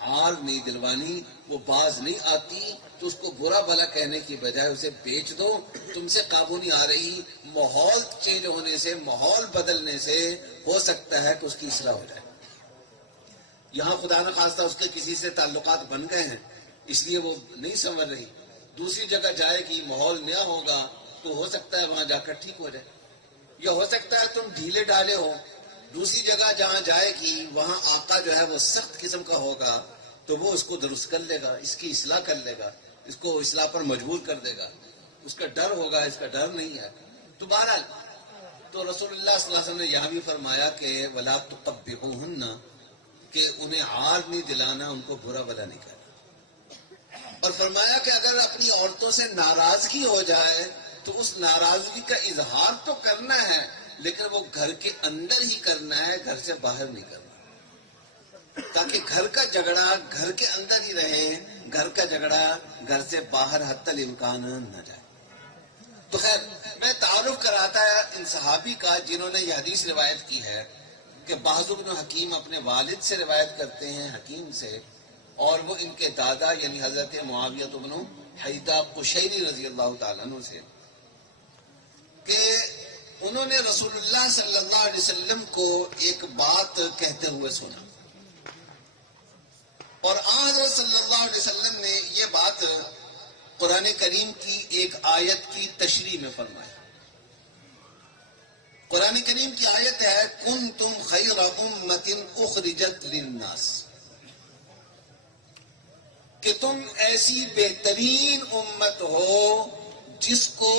عار نہیں دلوانی. وہ باز نہیں آتی تو اس کو برا بھلا کہنے کی بجائے اسے بیچ دو. تم سے قابو نہیں آ رہی، ماحول چینج ہونے سے، ماحول بدلنے سے ہو سکتا ہے کہ اس کی اصلاح ہو جائے. یہاں خدا نخواستہ اس کے کسی سے تعلقات بن گئے ہیں، اس لیے وہ نہیں سنور رہی. دوسری جگہ جائے گی، ماحول نیا ہوگا تو ہو سکتا ہے وہاں جا کر ٹھیک ہو جائے. یا ہو سکتا ہے تم ڈھیلے ڈالے ہو، دوسری جگہ جہاں جائے گی وہاں آقا جو ہے وہ سخت قسم کا ہوگا تو وہ اس کو درست کر لے گا، اس کی اصلاح کر لے گا، اس کو اصلاح پر مجبور کر دے گا. اس کا ڈر ہوگا، اس کا ڈر نہیں ہے. تو بہرحال تو رسول اللہ صلی اللہ علیہ وسلم نے یہاں بھی فرمایا کہ وَلَا تُقَبِّحُوهُنَّ، کہ انہیں عار نہیں دلانا، ان کو برا بھلا نہیں کہنا. اور فرمایا کہ اگر اپنی عورتوں سے ناراضگی ہو جائے تو اس ناراضگی کا اظہار تو کرنا ہے، لیکن وہ گھر کے اندر ہی کرنا ہے، گھر سے باہر نہیں کرنا، تاکہ گھر کا جھگڑا گھر کے اندر ہی رہے، گھر کا جھگڑا گھر سے باہر حتی الامکان نہ جائے. تو خیر، میں تعارف کراتا ہے ان صحابی کا جنہوں نے یہ حدیث روایت کی ہے کہ بعض بن حکیم اپنے والد سے روایت کرتے ہیں، حکیم سے، اور وہ ان کے دادا یعنی حضرت معاویہ بن حیدہ قشیری رضی اللہ تعالیٰ عنہ سے، کہ انہوں نے رسول اللہ صلی اللہ علیہ وسلم کو ایک بات کہتے ہوئے سنا، اور حضرت صلی اللہ علیہ وسلم نے یہ بات قرآن کریم کی ایک آیت کی تشریح میں فرمائی. قرآن کریم کی آیت ہے کنتم خیر امۃ اخرجت للناس، کہ تم ایسی بہترین امت ہو جس کو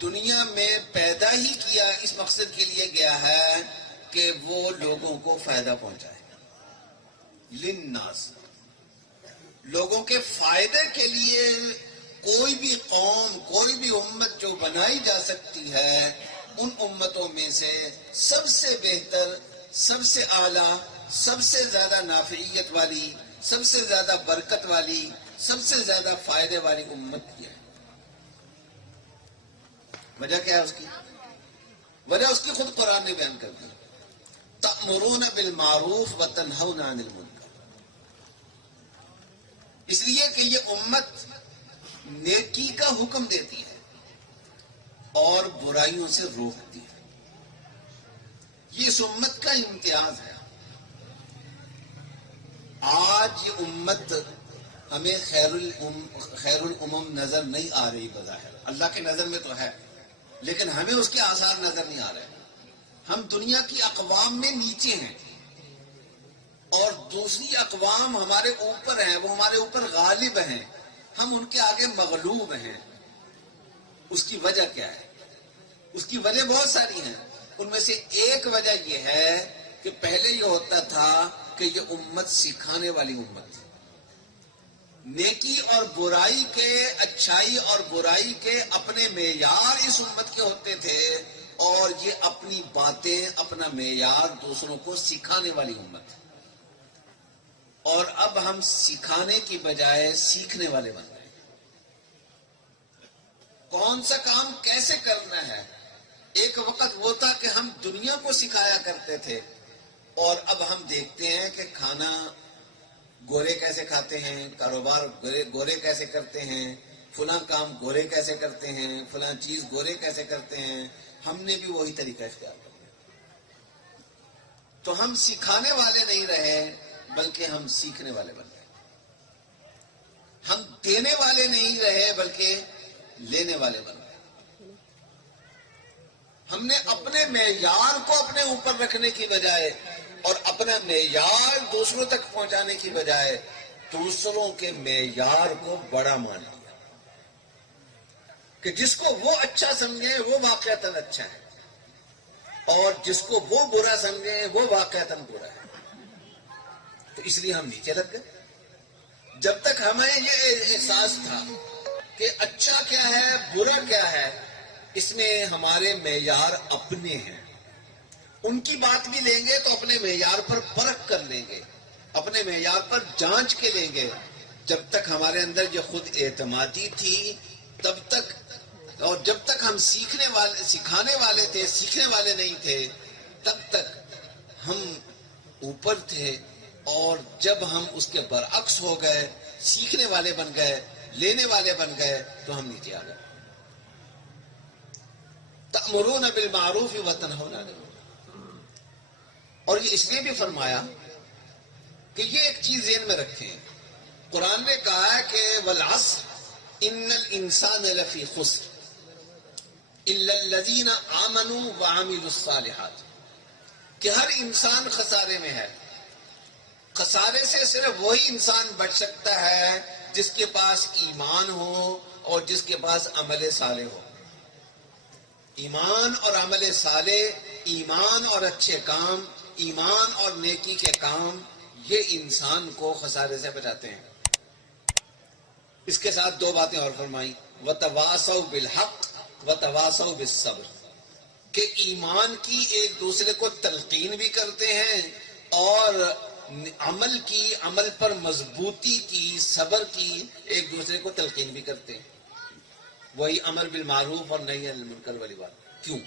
دنیا میں پیدا ہی کیا اس مقصد کے لیے گیا ہے کہ وہ لوگوں کو فائدہ پہنچائے. للناس، لوگوں کے فائدے کے لیے کوئی بھی قوم، کوئی بھی امت جو بنائی جا سکتی ہے، ان امتوں میں سے سب سے بہتر، سب سے اعلیٰ، سب سے زیادہ نافعیت والی، سب سے زیادہ برکت والی، سب سے زیادہ فائدے والی امت یہ ہے. وجہ کیا ہے اس کی؟ وجہ اس کی خود قرآن نے بیان کر دی، تأمرون بالمعروف وتنہون عن المنکر. اس لیے کہ یہ امت نیکی کا حکم دیتی ہے اور برائیوں سے روکتی ہے. یہ اس امت کا امتیاز ہے. آج یہ امت ہمیں خیر الامم نظر نہیں آ رہی بظاہر، اللہ کے نظر میں تو ہے، لیکن ہمیں اس کے آثار نظر نہیں آ رہے. ہم دنیا کی اقوام میں نیچے ہیں اور دوسری اقوام ہمارے اوپر ہیں، وہ ہمارے اوپر غالب ہیں، ہم ان کے آگے مغلوب ہیں. اس کی وجہ کیا ہے؟ اس کی وجہ بہت ساری ہیں. ان میں سے ایک وجہ یہ ہے کہ پہلے یہ ہوتا تھا کہ یہ امت سکھانے والی امت تھی. نیکی اور برائی کے، اچھائی اور برائی کے اپنے معیار اس امت کے ہوتے تھے، اور اور یہ اپنی باتیں، اپنا معیار دوسروں کو سکھانے والی امت ہے. اور اب ہم سکھانے کی بجائے سیکھنے والے بن گئے. کون سا کام کیسے کرنا ہے. ایک وقت وہ تھا کہ ہم دنیا کو سکھایا کرتے تھے، اور اب ہم دیکھتے ہیں کہ کھانا گورے کیسے کھاتے ہیں، کاروبار گورے کیسے کرتے ہیں، فلاں کام گورے کیسے کرتے ہیں، فلاں چیز گورے کیسے کرتے ہیں. ہم نے بھی وہی طریقہ اختیار کر لیا. تو ہم سکھانے والے نہیں رہے بلکہ ہم سیکھنے والے بن گئے. ہم دینے والے نہیں رہے بلکہ لینے والے بن گئے. ہم نے اپنے معیار کو اپنے اوپر رکھنے کی بجائے اور اپنا معیار دوسروں تک پہنچانے کی بجائے دوسروں کے معیار کو بڑا مان لیا کہ جس کو وہ اچھا سمجھے وہ واقعتاً اچھا ہے، اور جس کو وہ برا سمجھے وہ واقعتاً برا ہے. تو اس لیے ہم نیچے لگ گئے. جب تک ہمیں یہ احساس تھا کہ اچھا کیا ہے برا کیا ہے، اس میں ہمارے معیار اپنے ہیں. ان کی بات بھی لیں گے تو اپنے معیار پر پرکھ کر لیں گے، اپنے معیار پر جانچ کے لیں گے. جب تک ہمارے اندر یہ خود اعتمادی تھی تب تک، اور جب تک ہم سکھانے والے تھے، سیکھنے والے نہیں تھے، تب تک ہم اوپر تھے. اور جب ہم اس کے برعکس ہو گئے، سیکھنے والے بن گئے، لینے والے بن گئے، تو ہم نیچے آ گئے. تأمرون بالمعروف وتنہون عن المنکر. اور یہ اس لیے بھی فرمایا کہ یہ ایک چیز ذہن میں رکھیں. قرآن نے کہا ہے کہ والعصر ان الانسان لفی خسر الا الذین آمنوا وعملوا الصالحات، کہ ہر انسان خسارے میں ہے. خسارے سے صرف وہی انسان بچ سکتا ہے جس کے پاس ایمان ہو اور جس کے پاس عمل صالح ہو. ایمان اور عمل صالح، ایمان اور اچھے کام، ایمان اور نیکی کے کام، یہ انسان کو خسارے سے بچاتے ہیں. اس کے ساتھ دو باتیں اور فرمائیں، وَتَوَاصَوْا بِالْحَقِّ وَتَوَاصَوْا بِالصَّبْرِ، کہ ایمان کی ایک دوسرے کو تلقین بھی کرتے ہیں اور عمل پر مضبوطی کی، صبر کی ایک دوسرے کو تلقین بھی کرتے ہیں. وہی امر بالمعروف اور نہی عن المنکر والی بات. کیوں؟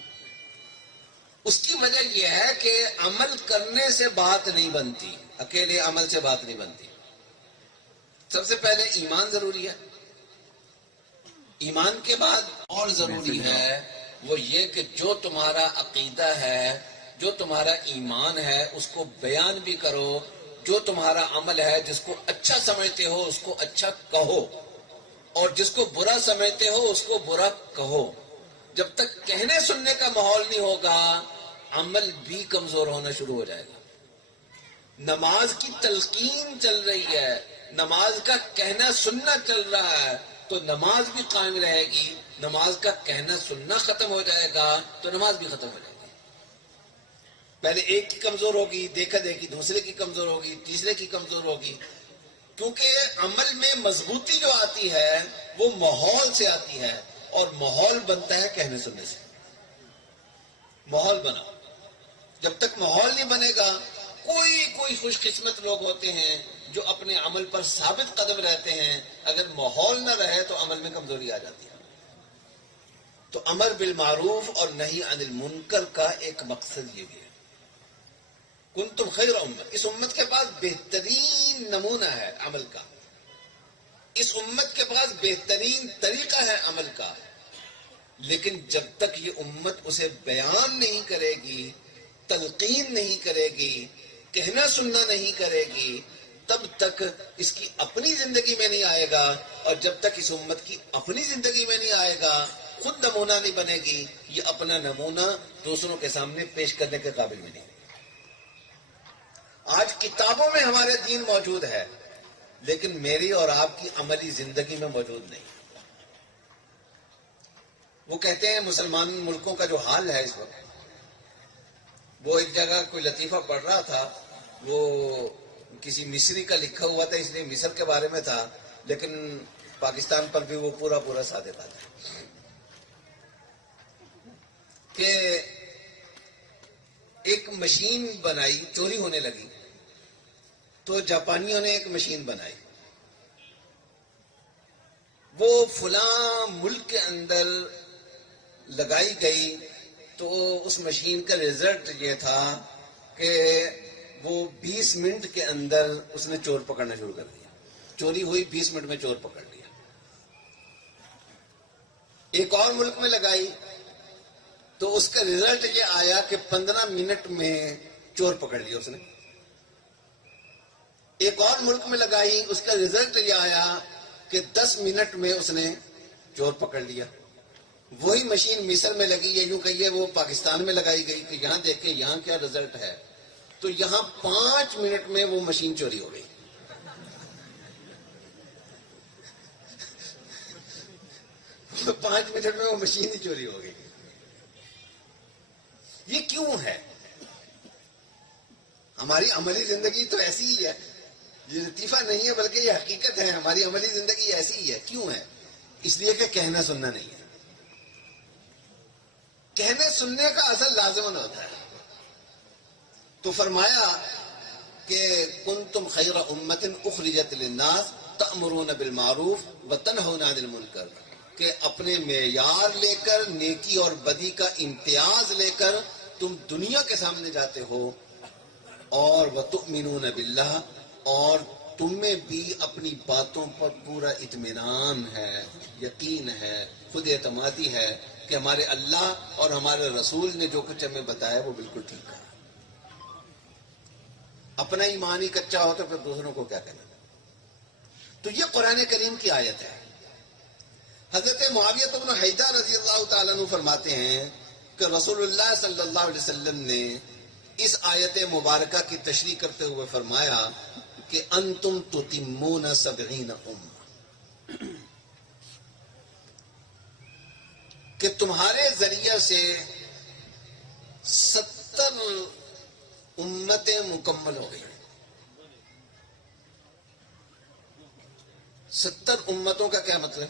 اس کی وجہ یہ ہے کہ عمل کرنے سے بات نہیں بنتی، اکیلے عمل سے بات نہیں بنتی. سب سے پہلے ایمان ضروری ہے. ایمان کے بعد اور ضروری ہے وہ یہ کہ جو تمہارا عقیدہ ہے، جو تمہارا ایمان ہے، اس کو بیان بھی کرو. جو تمہارا عمل ہے، جس کو اچھا سمجھتے ہو اس کو اچھا کہو، اور جس کو برا سمجھتے ہو اس کو برا کہو. جب تک کہنے سننے کا ماحول نہیں ہوگا عمل بھی کمزور ہونا شروع ہو جائے گا. نماز کی تلقین چل رہی ہے، نماز کا کہنا سننا چل رہا ہے تو نماز بھی قائم رہے گی. نماز کا کہنا سننا ختم ہو جائے گا تو نماز بھی ختم ہو جائے گی. پہلے ایک کی کمزور ہوگی، دیکھا دیکھی دوسرے کی کمزور ہوگی، تیسرے کی کمزور ہوگی. کیونکہ عمل میں مضبوطی جو آتی ہے وہ ماحول سے آتی ہے، اور ماحول بنتا ہے کہنے سننے سے. ماحول بنا. جب تک ماحول نہیں بنے گا، کوئی خوش قسمت لوگ ہوتے ہیں جو اپنے عمل پر ثابت قدم رہتے ہیں. اگر ماحول نہ رہے تو عمل میں کمزوری آ جاتی ہے. تو امر بالمعروف اور نہی عن المنکر کا ایک مقصد یہ بھی ہے. کنتم خیر امت، اس امت کے پاس بہترین نمونہ ہے عمل کا، اس امت کے پاس بہترین طریقہ ہے عمل کا. لیکن جب تک یہ امت اسے بیان نہیں کرے گی، تلقین نہیں کرے گی، کہنا سننا نہیں کرے گی، تب تک اس کی اپنی زندگی میں نہیں آئے گا. اور جب تک اس امت کی اپنی زندگی میں نہیں آئے گا، خود نمونہ نہیں بنے گی، یہ اپنا نمونہ دوسروں کے سامنے پیش کرنے کے قابل بھی نہیں. آج کتابوں میں ہمارے دین موجود ہے لیکن میری اور آپ کی عملی زندگی میں موجود نہیں. وہ کہتے ہیں مسلمان ملکوں کا جو حال ہے اس وقت، وہ ایک جگہ کوئی لطیفہ پڑھ رہا تھا، وہ کسی مصری کا لکھا ہوا تھا اس لیے مصر کے بارے میں تھا، لیکن پاکستان پر بھی وہ پورا ساتھ دیتا تھا کہ ایک مشین بنائی، چوری ہونے لگی، تو جاپانیوں نے ایک مشین بنائی، وہ فلاں ملک کے اندر لگائی گئی، تو اس مشین کا رزلٹ یہ تھا کہ وہ 20 منٹ کے اندر اس نے چور پکڑنا شروع کر دیا، چوری ہوئی 20 منٹ میں چور پکڑ لیا۔ ایک اور ملک میں لگائی تو اس کا رزلٹ یہ آیا کہ 15 منٹ میں چور پکڑ لیا اس نے۔ ایک اور ملک میں لگائی، اس کا رزلٹ یہ آیا کہ 10 منٹ میں اس نے چور پکڑ لیا۔ وہی مشین مصر میں لگی ہے، یوں کہیے وہ پاکستان میں لگائی گئی کہ یہاں دیکھیں یہاں کیا رزلٹ ہے، تو یہاں 5 منٹ میں وہ مشین چوری ہو گئی۔ 5 منٹ میں وہ مشین ہی چوری ہو گئی۔ یہ کیوں ہے؟ ہماری عملی زندگی تو ایسی ہی ہے، یہ لطیفہ نہیں ہے بلکہ یہ حقیقت ہے، ہماری عملی زندگی ایسی ہی ہے۔ کیوں ہے؟ اس لیے کہ کہنا سننا نہیں ہے۔ کہنے سننے کا اثر لازماً ہوتا ہے۔ تو فرمایا کہ کنتم خیر امت اخرجت للناس تأمرون بالمعروف وتنہون عن المنکر، کہ اپنے معیار لے کر، نیکی اور بدی کا امتیاز لے کر تم دنیا کے سامنے جاتے ہو، اور وتؤمنون باللہ، اور تم میں بھی اپنی باتوں پر پورا اطمینان ہے، یقین ہے، خود اعتمادی ہے کہ ہمارے اللہ اور ہمارے رسول نے جو کچھ ہمیں بتایا وہ بالکل ٹھیک ہے۔ اپنا ایمان ہی کچا ہو تو پھر دوسروں کو کیا کہنا۔ تو یہ قرآن کریم کی آیت ہے۔ حضرت معاویہ بن حیدہ رضی اللہ تعالیٰ عنہ فرماتے ہیں کہ رسول اللہ صلی اللہ علیہ وسلم نے اس آیت مبارکہ کی تشریح کرتے ہوئے فرمایا کہ انتم تتمون 70 امہ، کہ تمہارے ذریعے سے 70 امتیں مکمل ہو گئی۔ 70 امتوں کا کیا مطلب؟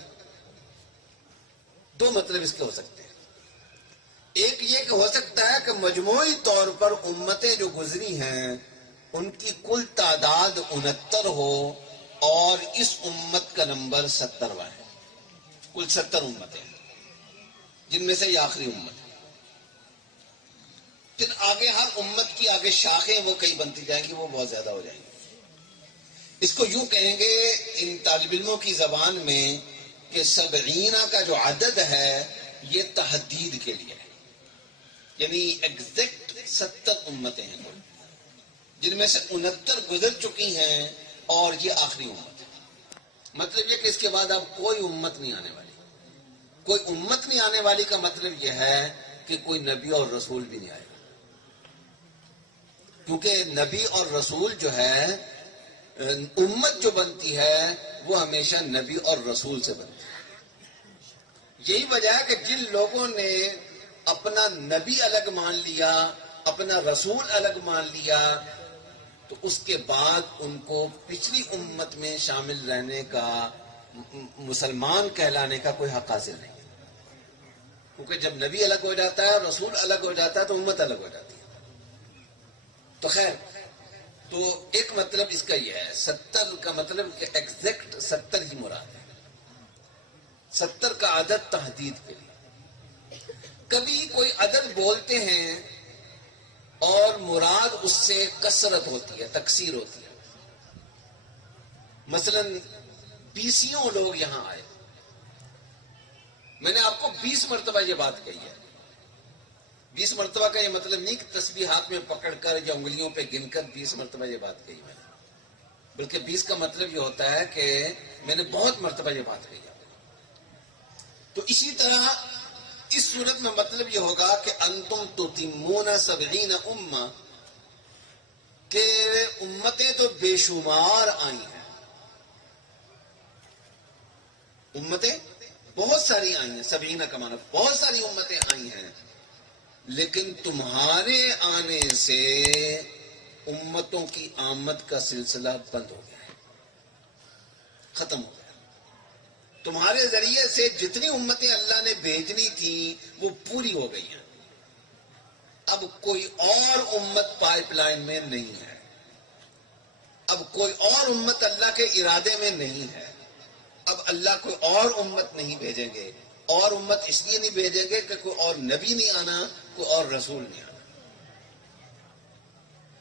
2 مطلب اس کے ہو سکتے ہیں۔ ایک یہ کہ ہو سکتا ہے کہ مجموعی طور پر امتیں جو گزری ہیں ان کی کل تعداد 69 ہو اور اس امت کا نمبر 70واں ہے۔ کل 70 امتیں ہیں جن میں سے یہ آخری امت ہے۔ پھر آگے ہر امت کی آگے شاخیں وہ کئی بنتی جائیں گی، وہ بہت زیادہ ہو جائیں گی۔ اس کو یوں کہیں گے ان طالب علموں کی زبان میں کہ 70 کا جو عدد ہے یہ تحدید کے لیے ہے، یعنی ایگزیکٹ 70 امتیں ہیں جن میں سے 69 گزر چکی ہیں اور یہ آخری امت ہے۔ مطلب یہ کہ اس کے بعد اب کوئی امت نہیں آنے والی۔ کوئی امت نہیں آنے والی کا مطلب یہ ہے کہ کوئی نبی اور رسول بھی نہیں آئے گا، کیونکہ نبی اور رسول جو ہے، امت جو بنتی ہے وہ ہمیشہ نبی اور رسول سے بنتی ہے۔ یہی وجہ ہے کہ جن لوگوں نے اپنا نبی الگ مان لیا، اپنا رسول الگ مان لیا، تو اس کے بعد ان کو پچھلی امت میں شامل رہنے کا، مسلمان کہلانے کا کوئی حق حاصل نہیں ہے، کیونکہ جب نبی الگ ہو جاتا ہے، رسول الگ ہو جاتا ہے، تو امت الگ ہو جاتی ہے۔ تو خیر، تو ایک مطلب اس کا یہ ہے، 70 کا مطلب کہ ایگزیکٹ 70 ہی مراد ہے۔ 70 کا عدد تحدید کے لیے۔ کبھی کوئی عدد بولتے ہیں اور مراد اس سے کثرت ہوتی ہے، تکثیر ہوتی ہے۔ مثلا 20 لوگ یہاں آئے، میں نے آپ کو 20 مرتبہ یہ بات کہی ہے۔ 20 مرتبہ کا یہ مطلب نہیں کہ تسبیح ہاتھ میں پکڑ کر یا انگلیوں پہ گن کر 20 مرتبہ یہ بات کہی میں نے، بلکہ 20 کا مطلب یہ ہوتا ہے کہ میں نے بہت مرتبہ یہ بات کہی ہے۔ تو اسی طرح اس صورت میں مطلب یہ ہوگا کہ انتم تتمون 70 امہ، کہ امتیں تو بے شمار آئی ہیں، امتیں بہت ساری آئی ہیں، 70 کا معنی بہت ساری امتیں آئی ہیں، لیکن تمہارے آنے سے امتوں کی آمد کا سلسلہ بند ہو گیا ہے، ختم ہو گیا۔ تمہارے ذریعے سے جتنی امتیں اللہ نے بھیجنی تھی وہ پوری ہو گئی ہیں۔ اب کوئی اور امت پائپ لائن میں نہیں ہے، اب کوئی اور امت اللہ کے ارادے میں نہیں ہے، اب اللہ کوئی اور امت نہیں بھیجیں گے، اور امت اس لیے نہیں بھیجیں گے کہ کوئی اور نبی نہیں آنا، کوئی اور رسول نہیں آنا۔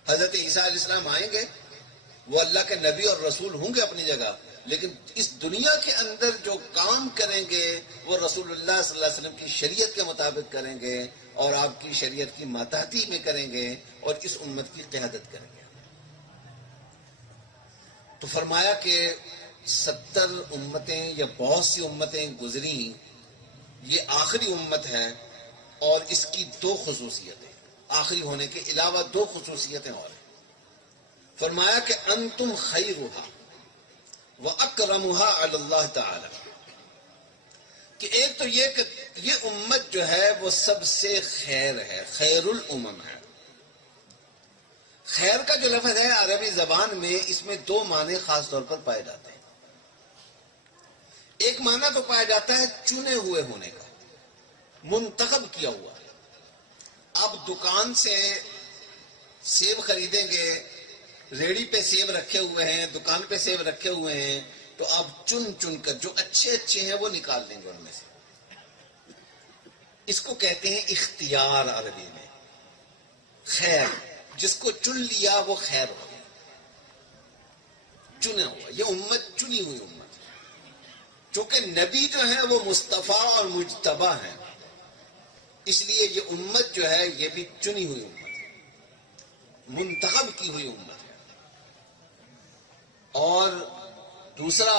حضرت عیسیٰ علیہ السلام آئیں گے، وہ اللہ کے نبی اور رسول ہوں گے اپنی جگہ، لیکن اس دنیا کے اندر جو کام کریں گے وہ رسول اللہ صلی اللہ علیہ وسلم کی شریعت کے مطابق کریں گے، اور آپ کی شریعت کی ماتحتی میں کریں گے، اور اس امت کی قیادت کریں گے۔ تو فرمایا کہ 70 امتیں یا بہت سی امتیں گزری، یہ آخری امت ہے، اور اس کی 2 خصوصیتیں، آخری ہونے کے علاوہ 2 خصوصیتیں اور ہیں۔ فرمایا کہ انتم خیرھا واکرمھا علی اللہ تعالی، کہ ایک تو یہ کہ یہ امت جو ہے وہ سب سے خیر ہے، خیر الامم ہے۔ خیر کا جو لفظ ہے عربی زبان میں، اس میں 2 معنی خاص طور پر پائے جاتے ہیں۔ ایک معنی تو پایا جاتا ہے چنے ہوئے ہونے کا، منتخب کیا ہوا۔ آپ دکان سے سیب خریدیں گے، ریڑی پہ سیب رکھے ہوئے ہیں، دکان پہ سیب رکھے ہوئے ہیں، تو آپ چن چن کر جو اچھے اچھے ہیں وہ نکال دیں گے ان میں سے۔ اس کو کہتے ہیں اختیار عربی میں، خیر، جس کو چن لیا وہ خیر ہو گیا، چنا ہوا۔ یہ امت چنی ہوئی امت، چونکہ نبی جو ہیں وہ مصطفیٰ اور مجتبی ہیں، اس لیے یہ امت جو ہے یہ بھی چنی ہوئی امت ہے، منتخب کی ہوئی امت ہے۔ اور دوسرا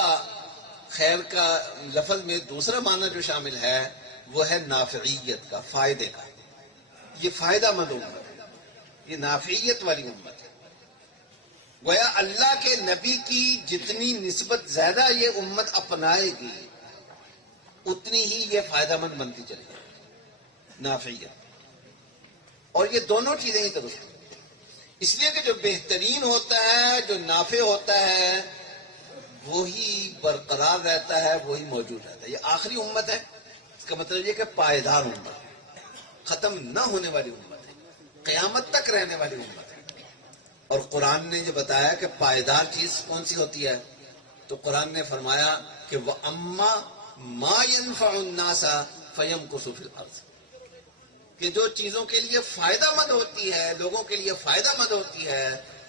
خیر کا لفظ میں دوسرا معنی جو شامل ہے وہ ہے نافعیت کا، فائدے کا۔ یہ فائدہ مند امت ہے، یہ نافعیت والی امت ہے۔ گویا اللہ کے نبی کی جتنی نسبت زیادہ یہ امت اپنائے گی، اتنی ہی یہ فائدہ مند بنتی چلے گی، نافعیت۔ اور یہ دونوں چیزیں ہی درست ہیں، اس لیے کہ جو بہترین ہوتا ہے، جو نافع ہوتا ہے، وہی برقرار رہتا ہے، وہی موجود رہتا ہے۔ یہ آخری امت ہے، اس کا مطلب یہ کہ پائیدار امت ہے، ختم نہ ہونے والی امت ہے، قیامت تک رہنے والی امت ہے۔ اور قرآن نے جو بتایا کہ پائیدار چیز کون سی ہوتی ہے، تو قرآن نے فرمایا کہ وَأَمَّا مَا يَنْفَعُ النَّاسَ فَيَمْكُثُ فِي الْأَرْضِ، کہ جو چیزوں کے لیے فائدہ مند ہوتی ہے، لوگوں کے لیے فائدہ مند ہوتی ہے،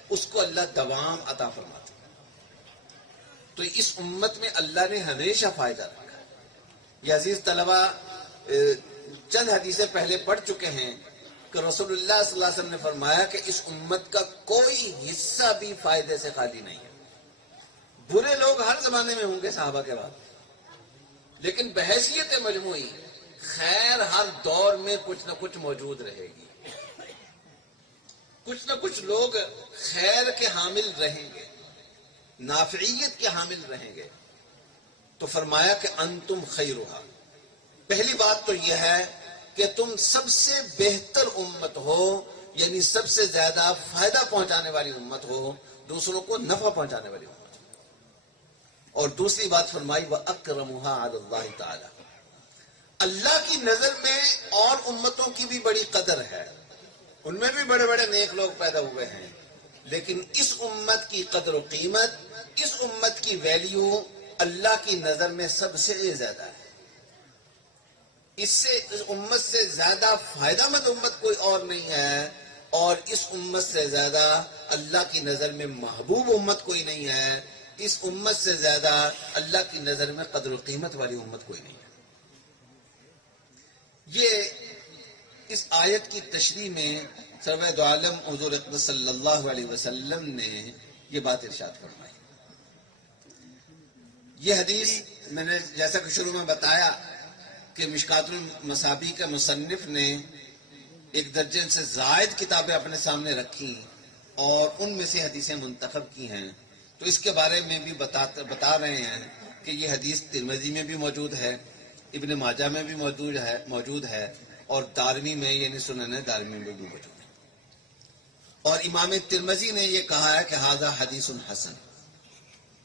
اس کو اللہ دوام عطا فرماتا ہے۔ تو اس امت میں اللہ نے ہمیشہ فائدہ رکھا ہے۔ یہ عزیز طلبہ چند حدیثیں پہلے پڑھ چکے ہیں کہ رسول اللہ صلی اللہ علیہ وسلم نے فرمایا کہ اس امت کا کوئی حصہ بھی فائدے سے خالی نہیں ہے۔ برے لوگ ہر زمانے میں ہوں گے صحابہ کے بعد، لیکن بحیثیت مجموعی خیر ہر دور میں کچھ نہ کچھ موجود رہے گی، کچھ نہ کچھ لوگ خیر کے حامل رہیں گے، نافعیت کے حامل رہیں گے۔ تو فرمایا کہ انتم خیرھا، پہلی بات تو یہ ہے کہ تم سب سے بہتر امت ہو، یعنی سب سے زیادہ فائدہ پہنچانے والی امت ہو، دوسروں کو نفع پہنچانے والی امت ہو۔ اور دوسری بات فرمائی وَأَكْرَمُهَا عَلَى اللَّهِ تَعَالَى، اللہ کی نظر میں اور امتوں کی بھی بڑی قدر ہے، ان میں بھی بڑے بڑے نیک لوگ پیدا ہوئے ہیں، لیکن اس امت کی قدر و قیمت، اس امت کی ویلیو اللہ کی نظر میں سب سے زیادہ ہے۔ اس امت سے زیادہ فائدہ مند امت کوئی اور نہیں ہے، اور اس امت سے زیادہ اللہ کی نظر میں محبوب امت کوئی نہیں ہے، اس امت سے زیادہ اللہ کی نظر میں قدر و قیمت والی امت کوئی نہیں ہے۔ یہ اس آیت کی تشریح میں سرور دو عالم حضور اقدس صلی اللہ علیہ وسلم نے یہ بات ارشاد فرمائی۔ یہ حدیث میں نے جیسا کہ شروع میں بتایا کہ مشکات المصابیح کے مصنف نے 1 درجن سے زائد کتابیں اپنے سامنے رکھی اور ان میں سے حدیثیں منتخب کی ہیں، تو اس کے بارے میں بھی بتا رہے ہیں کہ یہ حدیث ترمذی میں بھی موجود ہے، ابن ماجہ میں بھی موجود ہے، اور دارمی میں یعنی سنن دارمی میں بھی موجود ہے۔ اور امام ترمذی نے یہ کہا ہے کہ ھذا حدیث حسن،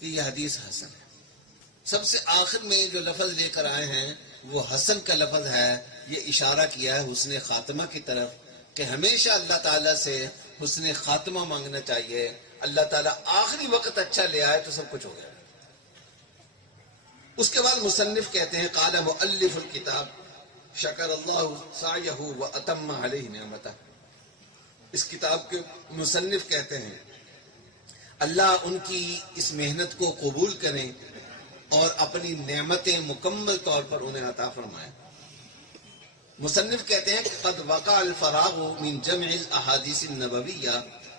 کہ یہ حدیث حسن ہے۔ سب سے آخر میں جو لفظ لے کر آئے ہیں وہ حسن کا لفظ ہے، یہ اشارہ کیا ہے حسن خاتمہ کی طرف، کہ ہمیشہ اللہ تعالیٰ سے حسن خاتمہ مانگنا چاہیے. اللہ تعالیٰ آخری وقت اچھا لے آئے تو سب کچھ ہو گیا. اس کے بعد مصنف کہتے ہیں قال مؤلف الکتاب شکر اللہ سعیہ واتم علیہ نعمتہ. اس کتاب کے مصنف کہتے ہیں اللہ ان کی اس محنت کو قبول کریں اور اپنی نعمتیں مکمل طور پر انہیں عطا فرمائیں. مصنف کہتے ہیں کہ قد وقع الفراغ من جمع الاحادیث النبویہ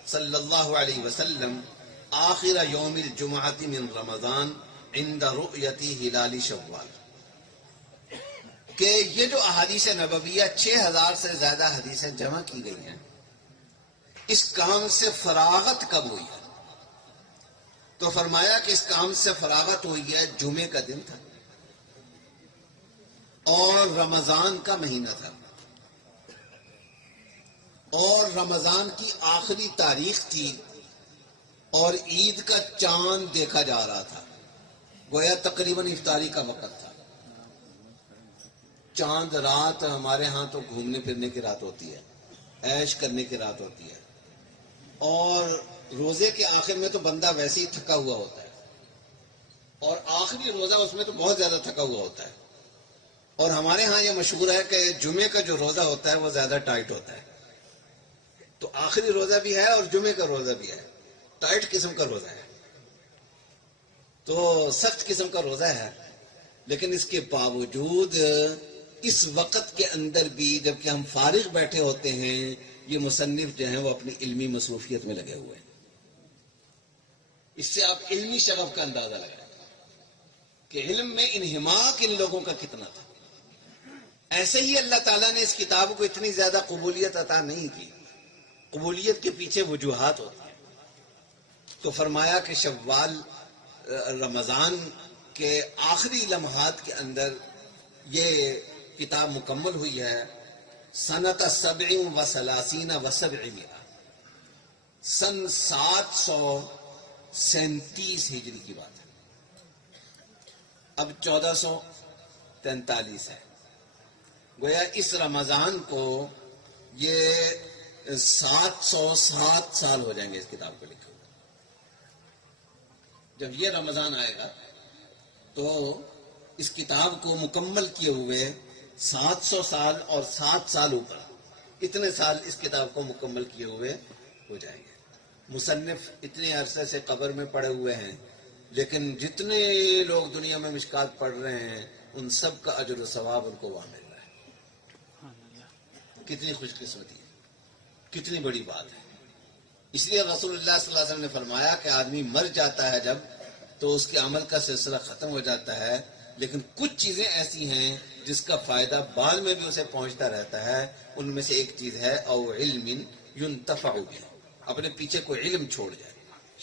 صلی اللہ علیہ وسلم آخر یوم الجمعۃ من رمضان عند رؤیت ہلال شوال. کہ یہ جو احادیث نبویہ 6000 سے زیادہ حدیثیں جمع کی گئی ہیں، اس کام سے فراغت کب ہوئی ہے؟ تو فرمایا کہ اس کام سے فراغت ہوئی ہے جمعے کا دن تھا اور رمضان کا مہینہ تھا اور رمضان کی آخری تاریخ تھی اور عید کا چاند دیکھا جا رہا تھا. گویا تقریباً افطاری کا وقت تھا. چاند رات ہمارے ہاں تو گھومنے پھرنے کی رات ہوتی ہے، عیش کرنے کی رات ہوتی ہے، اور روزے کے آخر میں تو بندہ ویسے ہی تھکا ہوا ہوتا ہے، اور آخری روزہ اس میں تو بہت زیادہ تھکا ہوا ہوتا ہے. اور ہمارے ہاں یہ مشہور ہے کہ جمعے کا جو روزہ ہوتا ہے وہ زیادہ ٹائٹ ہوتا ہے. تو آخری روزہ بھی ہے اور جمعے کا روزہ بھی ہے، ٹائٹ قسم کا روزہ ہے، تو سخت قسم کا روزہ ہے. لیکن اس کے باوجود اس وقت کے اندر بھی جبکہ ہم فارغ بیٹھے ہوتے ہیں، یہ مصنف جو ہیں وہ اپنی علمی مصروفیت میں لگے ہوئے ہیں. اس سے آپ علمی شغف کا اندازہ لگائیں کہ علم میں انہماک ان لوگوں کا کتنا تھا. ایسے ہی اللہ تعالیٰ نے اس کتاب کو اتنی زیادہ قبولیت عطا نہیں کی. قبولیت کے پیچھے وجوہات ہوتی ہیں. تو فرمایا کہ شوال رمضان کے آخری لمحات کے اندر یہ کتاب مکمل ہوئی ہے. سنۃ 37 و 700 سن 737 ہجری کی بات ہے. اب 1443 ہے. گویا اس رمضان کو یہ 707 سال ہو جائیں گے اس کتاب کو لکھے ہوئے. جب یہ رمضان آئے گا تو اس کتاب کو مکمل کیے ہوئے 700 سال اور 7 سال اوپر اتنے سال اس کتاب کو مکمل کیے ہوئے ہو جائیں گے. مصنف اتنے عرصے سے قبر میں پڑے ہوئے ہیں، لیکن جتنے لوگ دنیا میں مشکات پڑھ رہے ہیں ان سب کا اجر و ثواب ان کو وہاں مل رہا ہے. کتنی خوش قسمتی ہے، کتنی بڑی بات ہے. اس لیے رسول اللہ صلی اللہ علیہ وسلم نے فرمایا کہ آدمی مر جاتا ہے جب تو اس کے عمل کا سلسلہ ختم ہو جاتا ہے، لیکن کچھ چیزیں ایسی ہیں جس کا فائدہ بعد میں بھی اسے پہنچتا رہتا ہے. ان میں سے ایک چیز ہے او علم ينتفع به، اپنے پیچھے کوئی علم چھوڑ جائے،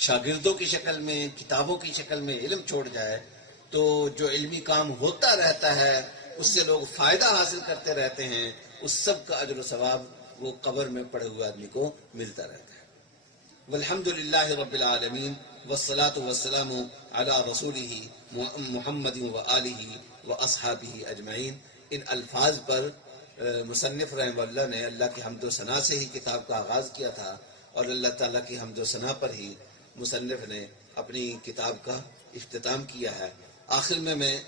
شاگردوں کی شکل میں، کتابوں کی شکل میں علم چھوڑ جائے، تو جو علمی کام ہوتا رہتا ہے اس سے لوگ فائدہ حاصل کرتے رہتے ہیں. اس سب کا اجر و ثواب وہ قبر میں پڑے ہوئے آدمی کو ملتا رہتا ہے. والحمد للہ رب العالمین والصلاة والسلام علی رسولہ محمد وآلہ واصحابہ اجمعین. ان الفاظ پر مصنف رحمہ اللہ نے اللہ کی حمد و ثنا سے ہی کتاب کا آغاز کیا تھا، اور اللہ تعالیٰ کی حمد و ثنا پر ہی مصنف نے اپنی کتاب کا اختتام کیا ہے. آخر میں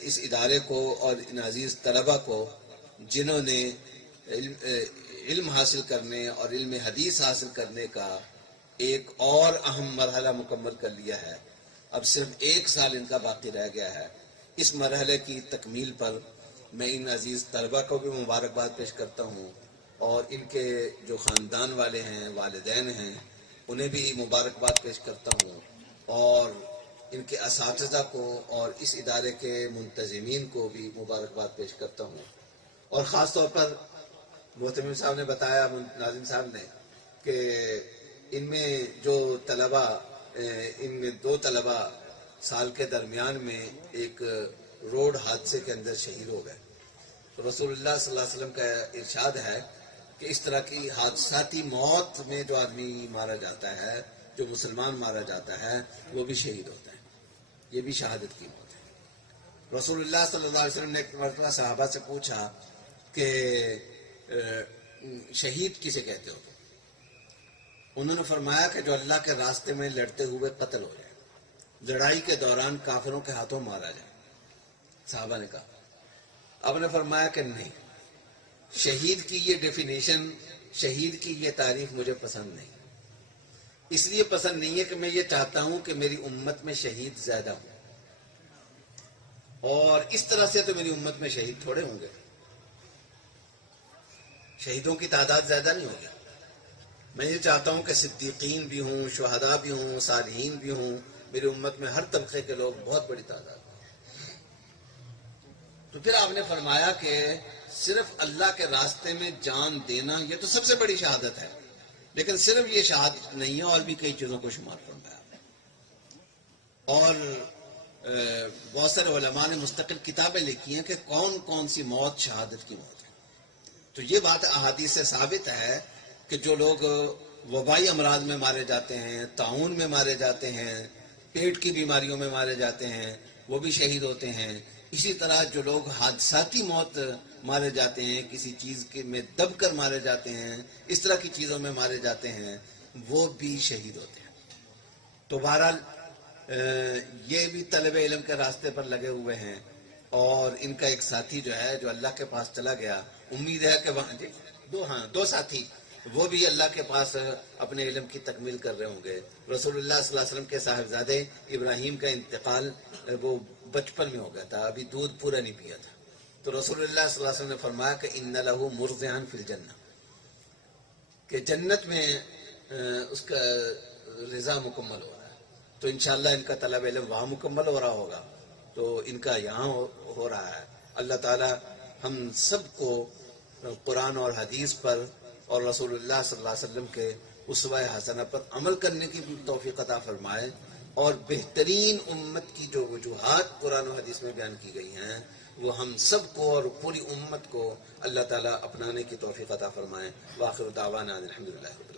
اس ادارے کو اور ان عزیز طلبہ کو جنہوں نے علم حاصل کرنے اور علم حدیث حاصل کرنے کا ایک اور اہم مرحلہ مکمل کر لیا ہے، اب صرف 1 سال ان کا باقی رہ گیا ہے. اس مرحلے کی تکمیل پر میں ان عزیز طلبہ کو بھی مبارکباد پیش کرتا ہوں، اور ان کے جو خاندان والے ہیں، والدین ہیں، انہیں بھی مبارکباد پیش کرتا ہوں، اور ان کے اساتذہ کو اور اس ادارے کے منتظمین کو بھی مبارکباد پیش کرتا ہوں. اور خاص طور پر محتمم صاحب نے بتایا، ناظم صاحب نے، کہ ان میں جو طلبہ، ان میں 2 طلبہ سال کے درمیان میں ایک روڈ حادثے کے اندر شہید ہو گئے. رسول اللہ صلی اللہ علیہ وسلم کا ارشاد ہے کہ اس طرح کی حادثاتی موت میں جو آدمی مارا جاتا ہے، جو مسلمان مارا جاتا ہے، وہ بھی شہید ہوتا ہے. یہ بھی شہادت کی موت ہے. رسول اللہ صلی اللہ علیہ وسلم نے ایک مرتبہ صحابہ سے پوچھا کہ شہید کسے کہتے ہو؟ انہوں نے فرمایا کہ جو اللہ کے راستے میں لڑتے ہوئے قتل ہو جائے، لڑائی کے دوران کافروں کے ہاتھوں مارا جائے۔ صحابہ نے کہا، آپ نے فرمایا کہ نہیں، شہید کی یہ ڈیفینیشن، شہید کی یہ تعریف مجھے پسند نہیں۔ اس لیے پسند نہیں ہے کہ میں یہ چاہتا ہوں کہ میری امت میں شہید زیادہ ہوں، اور اس طرح سے تو میری امت میں شہید تھوڑے ہوں گے، شہیدوں کی تعداد زیادہ نہیں ہوگی۔ میں یہ چاہتا ہوں کہ صدیقین بھی ہوں، شہداء بھی ہوں، صالحین بھی ہوں، میری امت میں ہر طبقے کے لوگ بہت بڑی تعداد ہوں۔ تو پھر آپ نے فرمایا کہ صرف اللہ کے راستے میں جان دینا یہ تو سب سے بڑی شہادت ہے، لیکن صرف یہ شہادت نہیں ہے، اور بھی کئی چیزوں کو شمار فرمایا۔ اور بہت سارے علماء نے مستقل کتابیں لکھی ہیں کہ کون کون سی موت شہادت کی موت ہے۔ تو یہ بات احادیث سے ثابت ہے کہ جو لوگ وبائی امراض میں مارے جاتے ہیں، طاعون میں مارے جاتے ہیں، پیٹ کی بیماریوں میں مارے جاتے ہیں، وہ بھی شہید ہوتے ہیں۔ اسی طرح جو لوگ حادثاتی موت مارے جاتے ہیں، کسی چیز میں دب کر مارے جاتے ہیں، اس طرح کی چیزوں میں مارے جاتے ہیں، وہ بھی شہید ہوتے ہیں۔ تو بہرحال یہ بھی طلب علم کے راستے پر لگے ہوئے ہیں، اور ان کا ایک ساتھی جو ہے جو اللہ کے پاس چلا گیا، امید ہے کہ دو ساتھی وہ بھی اللہ کے پاس اپنے علم کی تکمیل کر رہے ہوں گے۔ رسول اللہ صلی اللہ علیہ وسلم کے صاحبزادے ابراہیم کا انتقال وہ بچپن میں ہو گیا تھا، ابھی دودھ پورا نہیں پیا تھا۔ تو رسول اللہ صلی اللہ علیہ وسلم نے فرمایا کہ ان لہ مرضعا فی الجنہ، کہ جنت میں اس کا رضا مکمل ہو رہا ہے۔ تو انشاءاللہ ان کا طلب علم وہاں مکمل ہو رہا ہوگا، تو ان کا یہاں ہو رہا ہے۔ اللہ تعالی ہم سب کو قرآن اور حدیث پر اور رسول اللہ صلی اللہ علیہ وسلم کے اسوہ حسنہ پر عمل کرنے کی بھی توفیق عطا فرمائے، اور بہترین امت کی جو وجوہات قرآن و حدیث میں بیان کی گئی ہیں وہ ہم سب کو اور پوری امت کو اللہ تعالیٰ اپنانے کی توفیق عطا فرمائے۔ وآخر دعوانا الحمدللہ رب العالمین۔